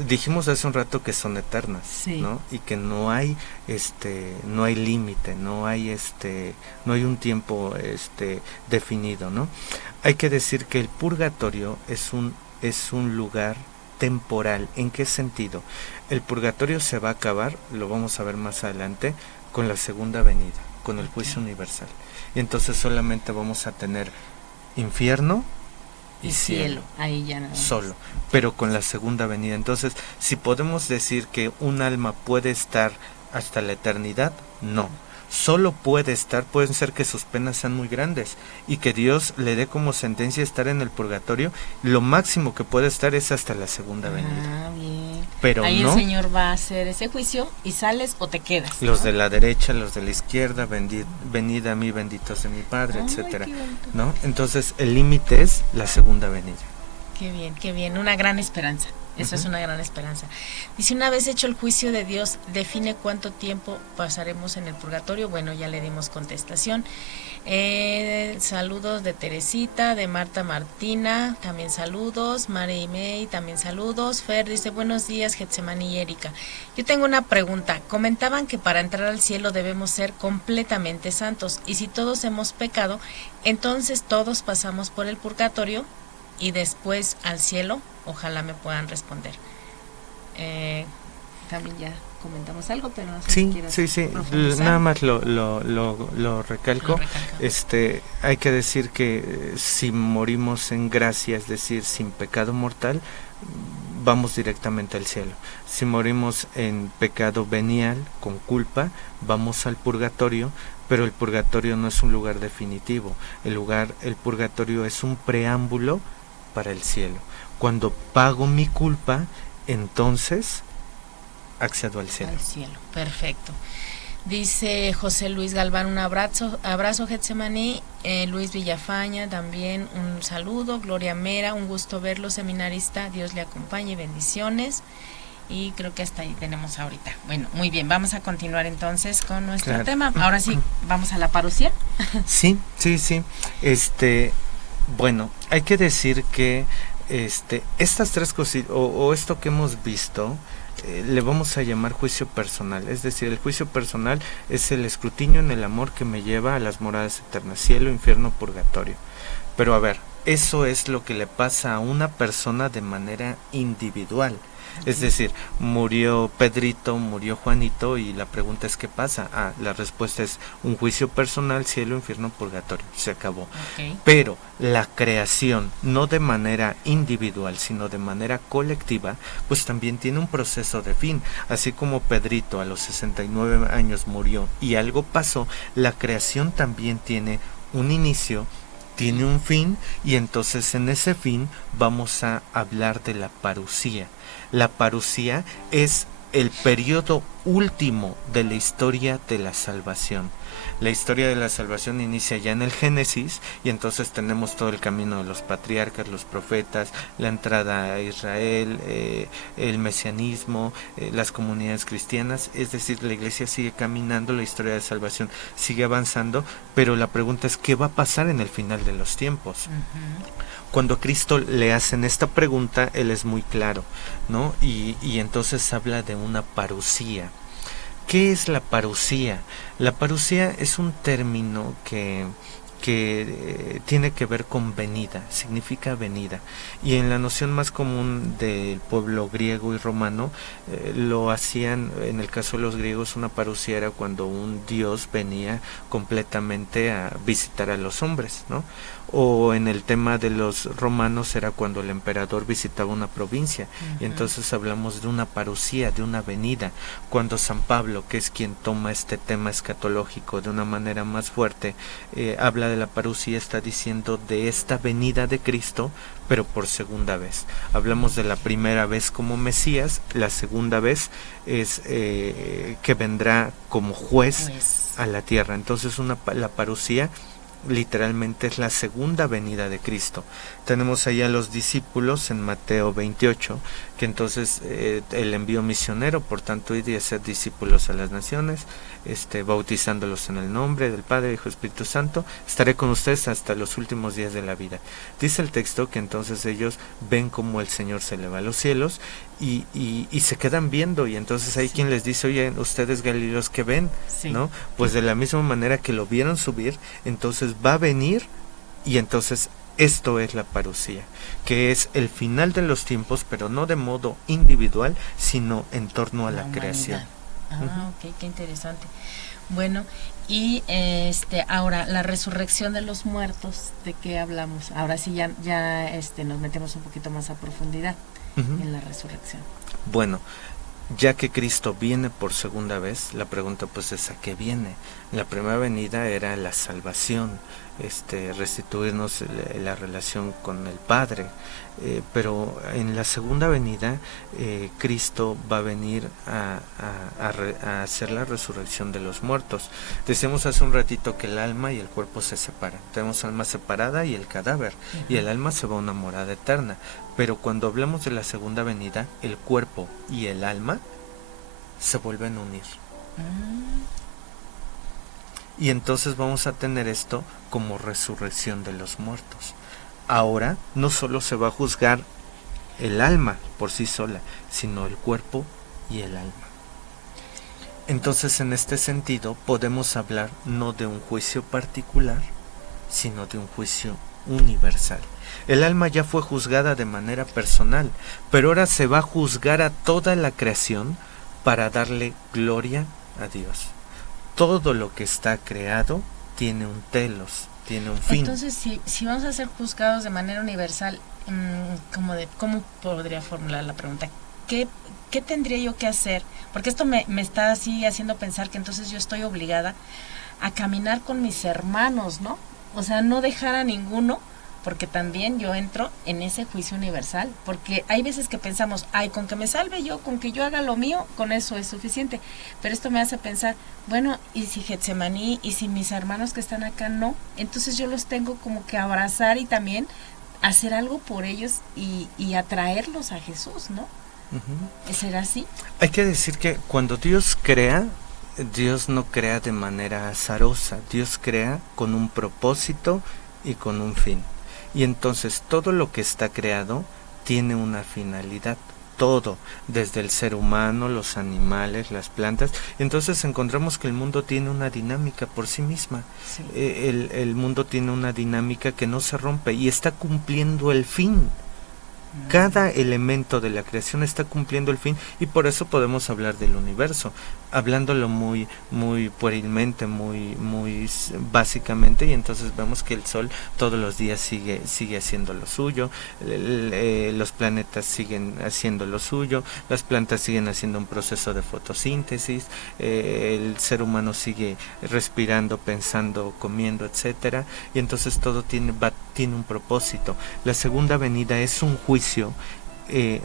dijimos hace un rato que son eternas, sí, ¿no? Y que no hay límite, no hay un tiempo definido, ¿no? Hay que decir que el purgatorio es un lugar temporal. ¿En qué sentido? El purgatorio se va a acabar, lo vamos a ver más adelante, con la segunda venida, con el juicio universal. Y entonces solamente vamos a tener infierno y cielo, ahí ya no solo, pero con la segunda venida. Entonces, si podemos decir que un alma puede estar hasta la eternidad, no. Solo pueden ser que sus penas sean muy grandes y que Dios le dé como sentencia estar en el purgatorio. Lo máximo que puede estar es hasta la segunda venida. Bien. Pero ahí no, el Señor va a hacer ese juicio y sales o te quedas, ¿no? Los de la derecha, los de la izquierda, venid a mí, benditos de mi Padre, etcétera, ¿no? Entonces el límite es la segunda venida. Qué bien, una gran esperanza. Eso es una gran esperanza. Dice, una vez hecho el juicio de Dios, define cuánto tiempo pasaremos en el purgatorio. Bueno, ya le dimos contestación. Saludos de Teresita, de Marta Martina, también saludos. Mari y May, también saludos. Fer dice, buenos días, Getsemani y Erika. Yo tengo una pregunta. Comentaban que para entrar al cielo debemos ser completamente santos. Y si todos hemos pecado, entonces todos pasamos por el purgatorio y después al cielo. Ojalá me puedan responder. También ya comentamos algo, pero no sé si quieras profundizar. Nada más lo recalco. Hay que decir que si morimos en gracia, es decir, sin pecado mortal, vamos directamente al cielo. Si morimos en pecado venial, con culpa, vamos al purgatorio, pero el purgatorio no es un lugar definitivo. El purgatorio es un preámbulo para el cielo. Cuando pago mi culpa, entonces accedo al cielo. Al cielo, perfecto. Dice José Luis Galván, un abrazo Getsemani. Luis Villafaña también un saludo. Gloria Mera, un gusto verlo, seminarista, Dios le acompañe, bendiciones. Y creo que hasta ahí tenemos ahorita. Bueno, muy bien, vamos a continuar entonces con nuestro tema. Ahora sí, vamos a la parucía. Sí. Bueno, hay que decir que estas tres cositas, o esto que hemos visto, le vamos a llamar juicio personal. Es decir, el juicio personal es el escrutinio en el amor que me lleva a las moradas eternas, cielo, infierno, purgatorio. Pero a ver, eso es lo que le pasa a una persona de manera individual. Es decir, murió Pedrito, murió Juanito, y la pregunta es ¿qué pasa? La respuesta es un juicio personal, cielo, infierno, purgatorio, se acabó. Okay. Pero la creación, no de manera individual, sino de manera colectiva, pues también tiene un proceso de fin. Así como Pedrito a los 69 años murió y algo pasó, la creación también tiene un inicio, tiene un fin, y entonces en ese fin vamos a hablar de la parusía. La parusía es el periodo último de la historia de la salvación. La historia de la salvación inicia ya en el Génesis, y entonces tenemos todo el camino de los patriarcas, los profetas, la entrada a Israel, el mesianismo, las comunidades cristianas. Es decir, la iglesia sigue caminando, la historia de salvación sigue avanzando, pero la pregunta es ¿qué va a pasar en el final de los tiempos? Cuando a Cristo le hacen esta pregunta, él es muy claro, ¿no? Y entonces habla de una parusía. ¿Qué es la parusía? La parusía es un término que tiene que ver con venida, significa venida, y en la noción más común del pueblo griego y romano lo hacían. En el caso de los griegos, una parusía era cuando un dios venía completamente a visitar a los hombres, ¿no? O en el tema de los romanos era cuando el emperador visitaba una provincia, y entonces hablamos de una parusía, de una venida. Cuando San Pablo, que es quien toma este tema escatológico de una manera más fuerte, habla de la parusía, está diciendo de esta venida de Cristo, pero por segunda vez. Hablamos de la primera vez como Mesías, la segunda vez es que vendrá como juez a la tierra. Entonces la parusía literalmente es la segunda venida de Cristo. Tenemos ahí a los discípulos en Mateo 28, que entonces el envío misionero, por tanto, id y hacer discípulos a las naciones, bautizándolos en el nombre del Padre, Hijo y Espíritu Santo, estaré con ustedes hasta los últimos días de la vida. Dice el texto que entonces ellos ven como el Señor se eleva a los cielos y se quedan viendo, y entonces hay quien les dice, oye, ustedes Galileos, ¿qué ven? ¿No? Pues de la misma manera que lo vieron subir, entonces va a venir, y entonces esto es la parusía, que es el final de los tiempos, pero no de modo individual, sino en torno a la creación. Ok, qué interesante. Bueno, y ahora la resurrección de los muertos, ¿de qué hablamos? Ahora sí ya nos metemos un poquito más a profundidad en la resurrección. Bueno, ya que Cristo viene por segunda vez, la pregunta pues es ¿a qué viene? La primera venida era la salvación, restituirnos la relación con el Padre, pero en la segunda venida Cristo va a venir a hacer la resurrección de los muertos. Decíamos hace un ratito que el alma y el cuerpo se separan, tenemos alma separada y el cadáver, y el alma se va a una morada eterna, pero cuando hablamos de la segunda venida, el cuerpo y el alma se vuelven a unir. Y entonces vamos a tener esto como resurrección de los muertos. Ahora no solo se va a juzgar el alma por sí sola, sino el cuerpo y el alma. Entonces, en este sentido, podemos hablar no de un juicio particular, sino de un juicio universal. El alma ya fue juzgada de manera personal, pero ahora se va a juzgar a toda la creación para darle gloria a Dios. Todo lo que está creado tiene un telos, tiene un fin. Entonces, si vamos a ser juzgados de manera universal, ¿cómo podría formular la pregunta? ¿Qué tendría yo que hacer? Porque esto me está así haciendo pensar que entonces yo estoy obligada a caminar con mis hermanos, ¿no? O sea, no dejar a ninguno, porque también yo entro en ese juicio universal, porque hay veces que pensamos, con que me salve yo, con que yo haga lo mío, con eso es suficiente, pero esto me hace pensar, bueno, y si Getsemaní, y si mis hermanos que están acá no, entonces yo los tengo como que abrazar y también hacer algo por ellos y atraerlos a Jesús, ¿no? ¿Será así? Hay que decir que cuando Dios crea, Dios no crea de manera azarosa, Dios crea con un propósito y con un fin. Y entonces todo lo que está creado tiene una finalidad, todo, desde el ser humano, los animales, las plantas. Entonces encontramos que el mundo tiene una dinámica por sí misma. Sí. El mundo tiene una dinámica que no se rompe y está cumpliendo el fin. Cada elemento de la creación está cumpliendo el fin y por eso podemos hablar del universo, hablándolo muy puerilmente, muy básicamente, y entonces vemos que el sol todos los días sigue haciendo lo suyo, los planetas siguen haciendo lo suyo, las plantas siguen haciendo un proceso de fotosíntesis, el ser humano sigue respirando, pensando, comiendo, etcétera, y entonces todo tiene un propósito. La segunda venida es un juicio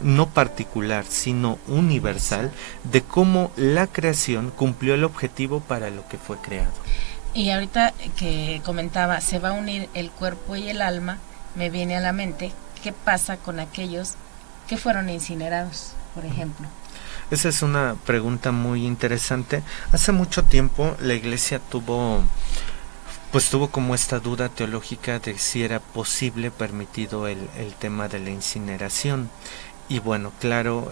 no particular, sino universal, de cómo la creación cumplió el objetivo para lo que fue creado. Y ahorita que comentaba, se va a unir el cuerpo y el alma, me viene a la mente, ¿qué pasa con aquellos que fueron incinerados, por ejemplo? Esa es una pregunta muy interesante. Hace mucho tiempo la Iglesia tuvo como esta duda teológica de si era posible, permitido el tema de la incineración. Y bueno, claro,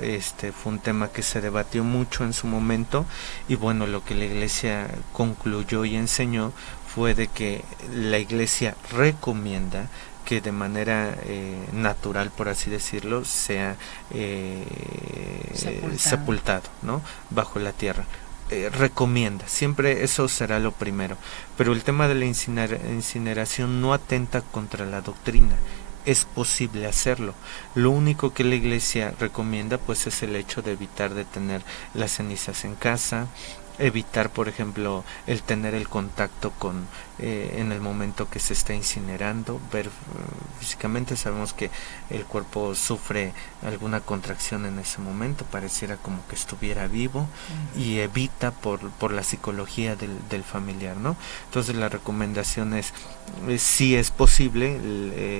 fue un tema que se debatió mucho en su momento, y bueno, lo que la Iglesia concluyó y enseñó fue de que la Iglesia recomienda que de manera natural, por así decirlo, sea sepultado, ¿no? Bajo la tierra. Recomienda, siempre eso será lo primero, pero el tema de la incineración no atenta contra la doctrina, es posible hacerlo. Lo único que la Iglesia recomienda pues es el hecho de evitar de tener las cenizas en casa, evitar, por ejemplo, el tener el contacto con en el momento que se está incinerando, ver físicamente. Sabemos que el cuerpo sufre alguna contracción en ese momento, pareciera como que estuviera vivo, y evita por la psicología del familiar, ¿no? Entonces la recomendación es sí es posible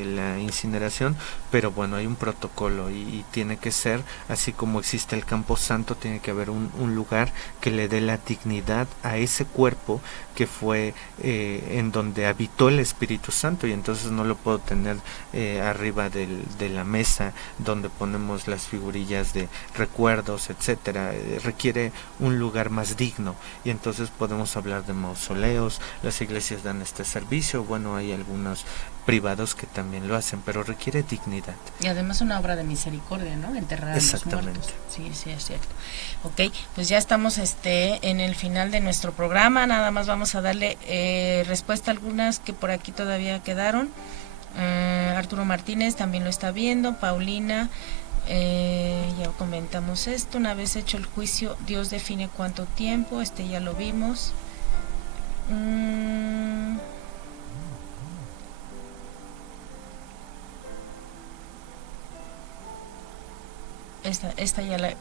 la incineración, pero bueno, hay un protocolo y tiene que ser, así como existe el campo santo, tiene que haber un lugar que le dé la dignidad a ese cuerpo que fue en donde habitó el Espíritu Santo, y entonces no lo puedo tener arriba de la mesa donde ponemos las figurillas de recuerdos, etcétera. Requiere un lugar más digno, y entonces podemos hablar de mausoleos. Las iglesias dan este servicio, bueno, hay algunos privados que también lo hacen, pero requiere dignidad. Y además una obra de misericordia, ¿no? Enterrar a los muertos. Sí, es cierto. Ok, pues ya estamos en el final de nuestro programa. Nada más vamos a darle respuesta a algunas que por aquí todavía quedaron. Arturo Martínez también lo está viendo, Paulina, Ya comentamos esto. Una vez hecho el juicio, Dios define cuánto tiempo. Ya lo vimos. Esta ya la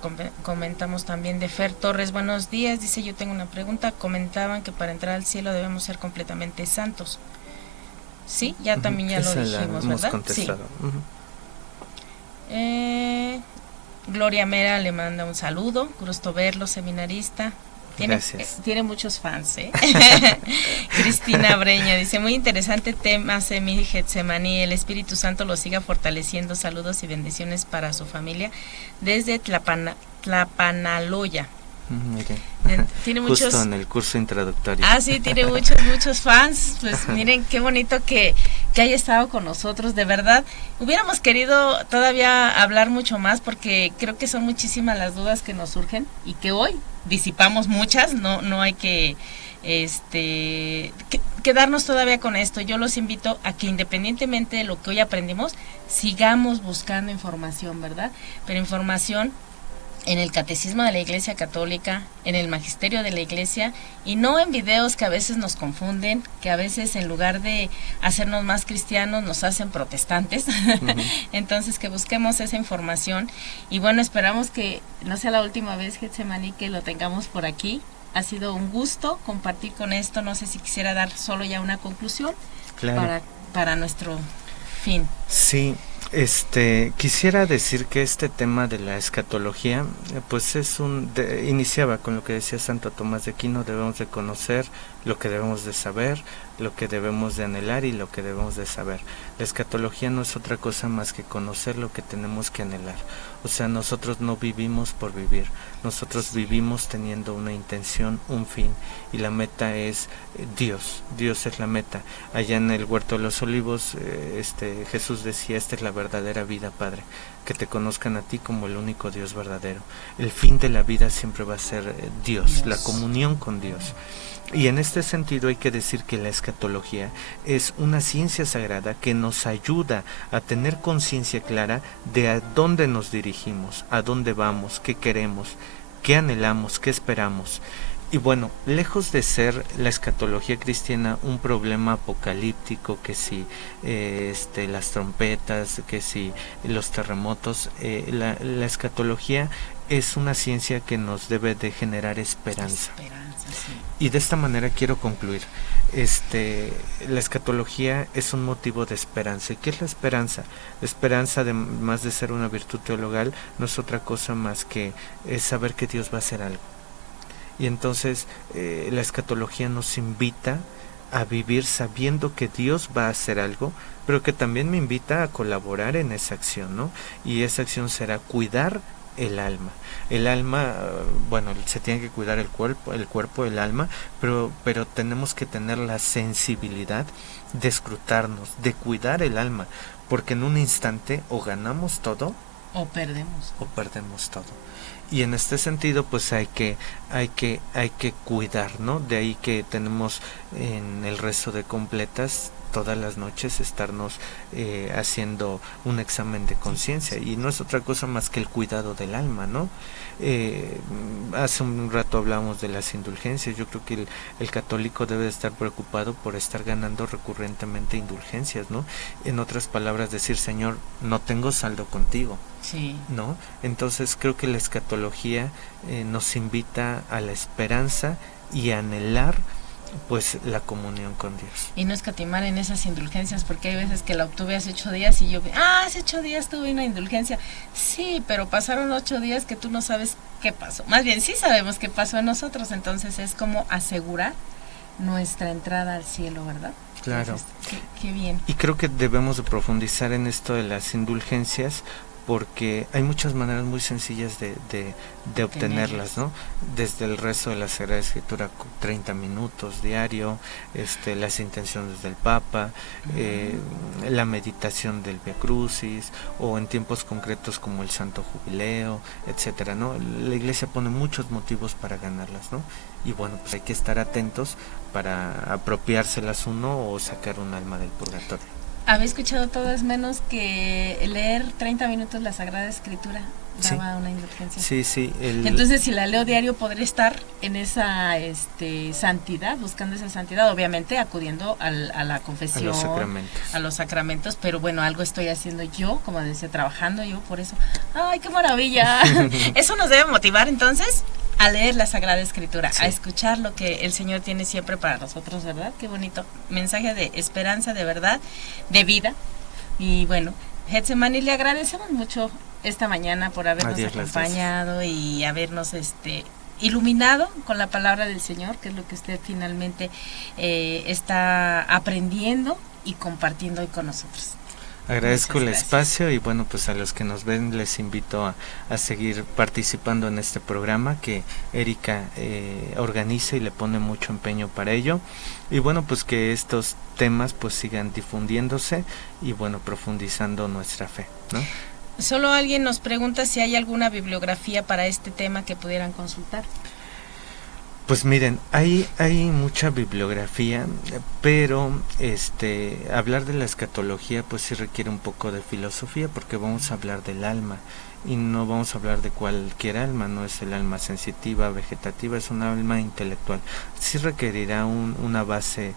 comentamos también, de Fer Torres. Buenos días, dice: yo tengo una pregunta. Comentaban que para entrar al cielo debemos ser completamente santos. Sí, ya también ya lo dijimos, ¿verdad? Contestado. Sí. Gloria Mera le manda un saludo, gusto verlo, seminarista. Tiene muchos fans, ¿eh? Cristina Breña dice: muy interesante tema, Semi Getsemaní, el Espíritu Santo lo siga fortaleciendo, saludos y bendiciones para su familia desde Tlapanaloya. Tiene muchos, justo en el curso introductorio. Sí, tiene muchos fans. Pues miren qué bonito que haya estado con nosotros, de verdad. Hubiéramos querido todavía hablar mucho más, porque creo que son muchísimas las dudas que nos surgen y que hoy disipamos muchas. No hay que quedarnos todavía con esto. Yo los invito a que, independientemente de lo que hoy aprendimos, sigamos buscando información, ¿verdad? Pero información en el Catecismo de la Iglesia Católica, en el Magisterio de la Iglesia, y no en videos que a veces nos confunden, que a veces en lugar de hacernos más cristianos nos hacen protestantes. Entonces, que busquemos esa información. Y bueno, esperamos que no sea la última vez, Getsemaní, que lo tengamos por aquí. Ha sido un gusto compartir con esto. No sé si quisiera dar solo ya una conclusión. Claro. para nuestro fin. Sí. Quisiera decir que este tema de la escatología, pues iniciaba con lo que decía Santo Tomás de Aquino: debemos de conocer lo que debemos de saber, lo que debemos de anhelar y lo que debemos de saber. La escatología no es otra cosa más que conocer lo que tenemos que anhelar. O sea, nosotros no vivimos por vivir, nosotros vivimos teniendo una intención, un fin, y la meta es Dios. Dios es la meta. Allá en el Huerto de los Olivos, Jesús decía: esta es la verdadera vida, Padre, que te conozcan a ti como el único Dios verdadero. El fin de la vida siempre va a ser Dios, la comunión con Dios. Y en este sentido hay que decir que la escatología es una ciencia sagrada que nos ayuda a tener conciencia clara de a dónde nos dirigimos, a dónde vamos, qué queremos, qué anhelamos, qué esperamos. Y bueno, lejos de ser la escatología cristiana un problema apocalíptico, que si las trompetas, que si los terremotos, la escatología es una ciencia que nos debe de generar esperanza. Sí. Y de esta manera quiero concluir. La escatología es un motivo de esperanza. ¿Y qué es la esperanza? La esperanza, además de ser una virtud teologal, no es otra cosa más que saber que Dios va a hacer algo. Y entonces la escatología nos invita a vivir sabiendo que Dios va a hacer algo, pero que también me invita a colaborar en esa acción, ¿no? Y esa acción será cuidar el alma. El alma, bueno, se tiene que cuidar el cuerpo, el alma, pero tenemos que tener la sensibilidad de escrutarnos, de cuidar el alma, porque en un instante o ganamos todo o perdemos todo. Y en este sentido pues hay que cuidar, ¿no? De ahí que tenemos en el rezo de completas todas las noches estarnos haciendo un examen de conciencia, y no es otra cosa más que el cuidado del alma, ¿no? Hace un rato hablamos de las indulgencias. Yo creo que el católico debe estar preocupado por estar ganando recurrentemente indulgencias, ¿no? En otras palabras, decir: Señor, no tengo saldo contigo. Sí. ¿No? Entonces creo que la escatología nos invita a la esperanza y a anhelar pues la comunión con Dios. Y no escatimar en esas indulgencias, porque hay veces que la obtuve hace 8 días y yo, hace 8 días tuve una indulgencia. Sí, pero pasaron 8 días que tú no sabes qué pasó. Más bien sí sabemos qué pasó en nosotros, entonces es como asegurar nuestra entrada al cielo, ¿verdad? Claro. Entonces, qué bien. Y creo que debemos de profundizar en esto de las indulgencias, porque hay muchas maneras muy sencillas de obtenerlas, ¿no? Desde el rezo de la Sagrada Escritura, 30 minutos diario, las intenciones del Papa, la meditación del Via Crucis, o en tiempos concretos como el Santo Jubileo, etcétera, ¿no? La Iglesia pone muchos motivos para ganarlas, ¿no? Y bueno, pues hay que estar atentos para apropiárselas uno o sacar un alma del purgatorio. había escuchado todas menos que leer 30 minutos la Sagrada Escritura daba una indulgencia. Sí, sí. Entonces, si la leo diario, podré estar en esa santidad, buscando esa santidad, obviamente acudiendo a la confesión, a los sacramentos, pero bueno, algo estoy haciendo yo, como decía, trabajando yo por eso. ¡Ay, qué maravilla! Eso nos debe motivar entonces a leer la Sagrada Escritura, sí, a escuchar lo que el Señor tiene siempre para nosotros, ¿verdad? Qué bonito mensaje de esperanza, de verdad, de vida. Y bueno, Getsemani, le agradecemos mucho esta mañana por habernos acompañado y habernos iluminado con la palabra del Señor, que es lo que usted finalmente está aprendiendo y compartiendo hoy con nosotros. Agradezco el espacio y bueno, pues a los que nos ven les invito a seguir participando en este programa que Erika organiza y le pone mucho empeño para ello, y bueno, pues que estos temas pues sigan difundiéndose y bueno, profundizando nuestra fe, ¿no? Solo alguien nos pregunta si hay alguna bibliografía para este tema que pudieran consultar. Pues miren, hay mucha bibliografía, pero hablar de la escatología pues sí requiere un poco de filosofía, porque vamos a hablar del alma y no vamos a hablar de cualquier alma, no es el alma sensitiva, vegetativa, es un alma intelectual. Sí requerirá una base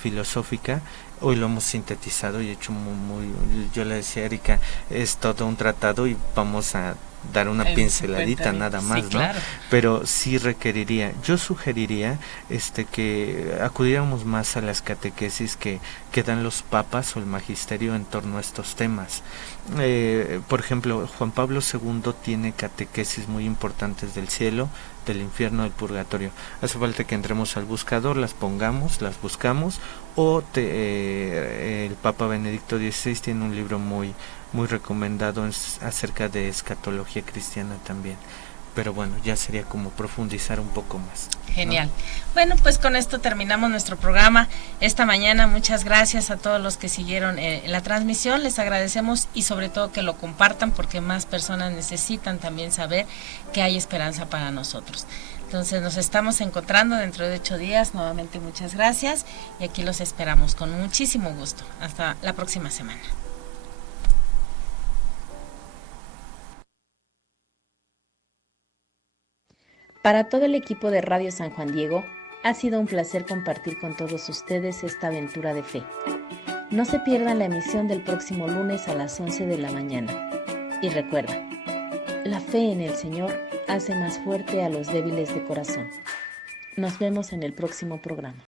filosófica. Hoy lo hemos sintetizado y hecho muy, yo le decía a Erika, es todo un tratado y vamos a dar una pinceladita nada más, sí, claro, ¿no? Pero sí requeriría, yo sugeriría que acudiéramos más a las catequesis que dan los papas o el magisterio en torno a estos temas. Por ejemplo, Juan Pablo II tiene catequesis muy importantes del cielo, del infierno, del purgatorio. Hace falta que entremos al buscador, las pongamos, las buscamos, o el Papa Benedicto XVI tiene un libro muy recomendado acerca de escatología cristiana también. Pero bueno, ya sería como profundizar un poco más. Genial. ¿No? Bueno, pues con esto terminamos nuestro programa esta mañana. Muchas gracias a todos los que siguieron la transmisión. Les agradecemos y sobre todo que lo compartan, porque más personas necesitan también saber que hay esperanza para nosotros. Entonces nos estamos encontrando dentro de 8 días. Nuevamente muchas gracias y aquí los esperamos con muchísimo gusto. Hasta la próxima semana. Para todo el equipo de Radio San Juan Diego, ha sido un placer compartir con todos ustedes esta aventura de fe. No se pierdan la emisión del próximo lunes a las 11 de la mañana. Y recuerda, la fe en el Señor hace más fuerte a los débiles de corazón. Nos vemos en el próximo programa.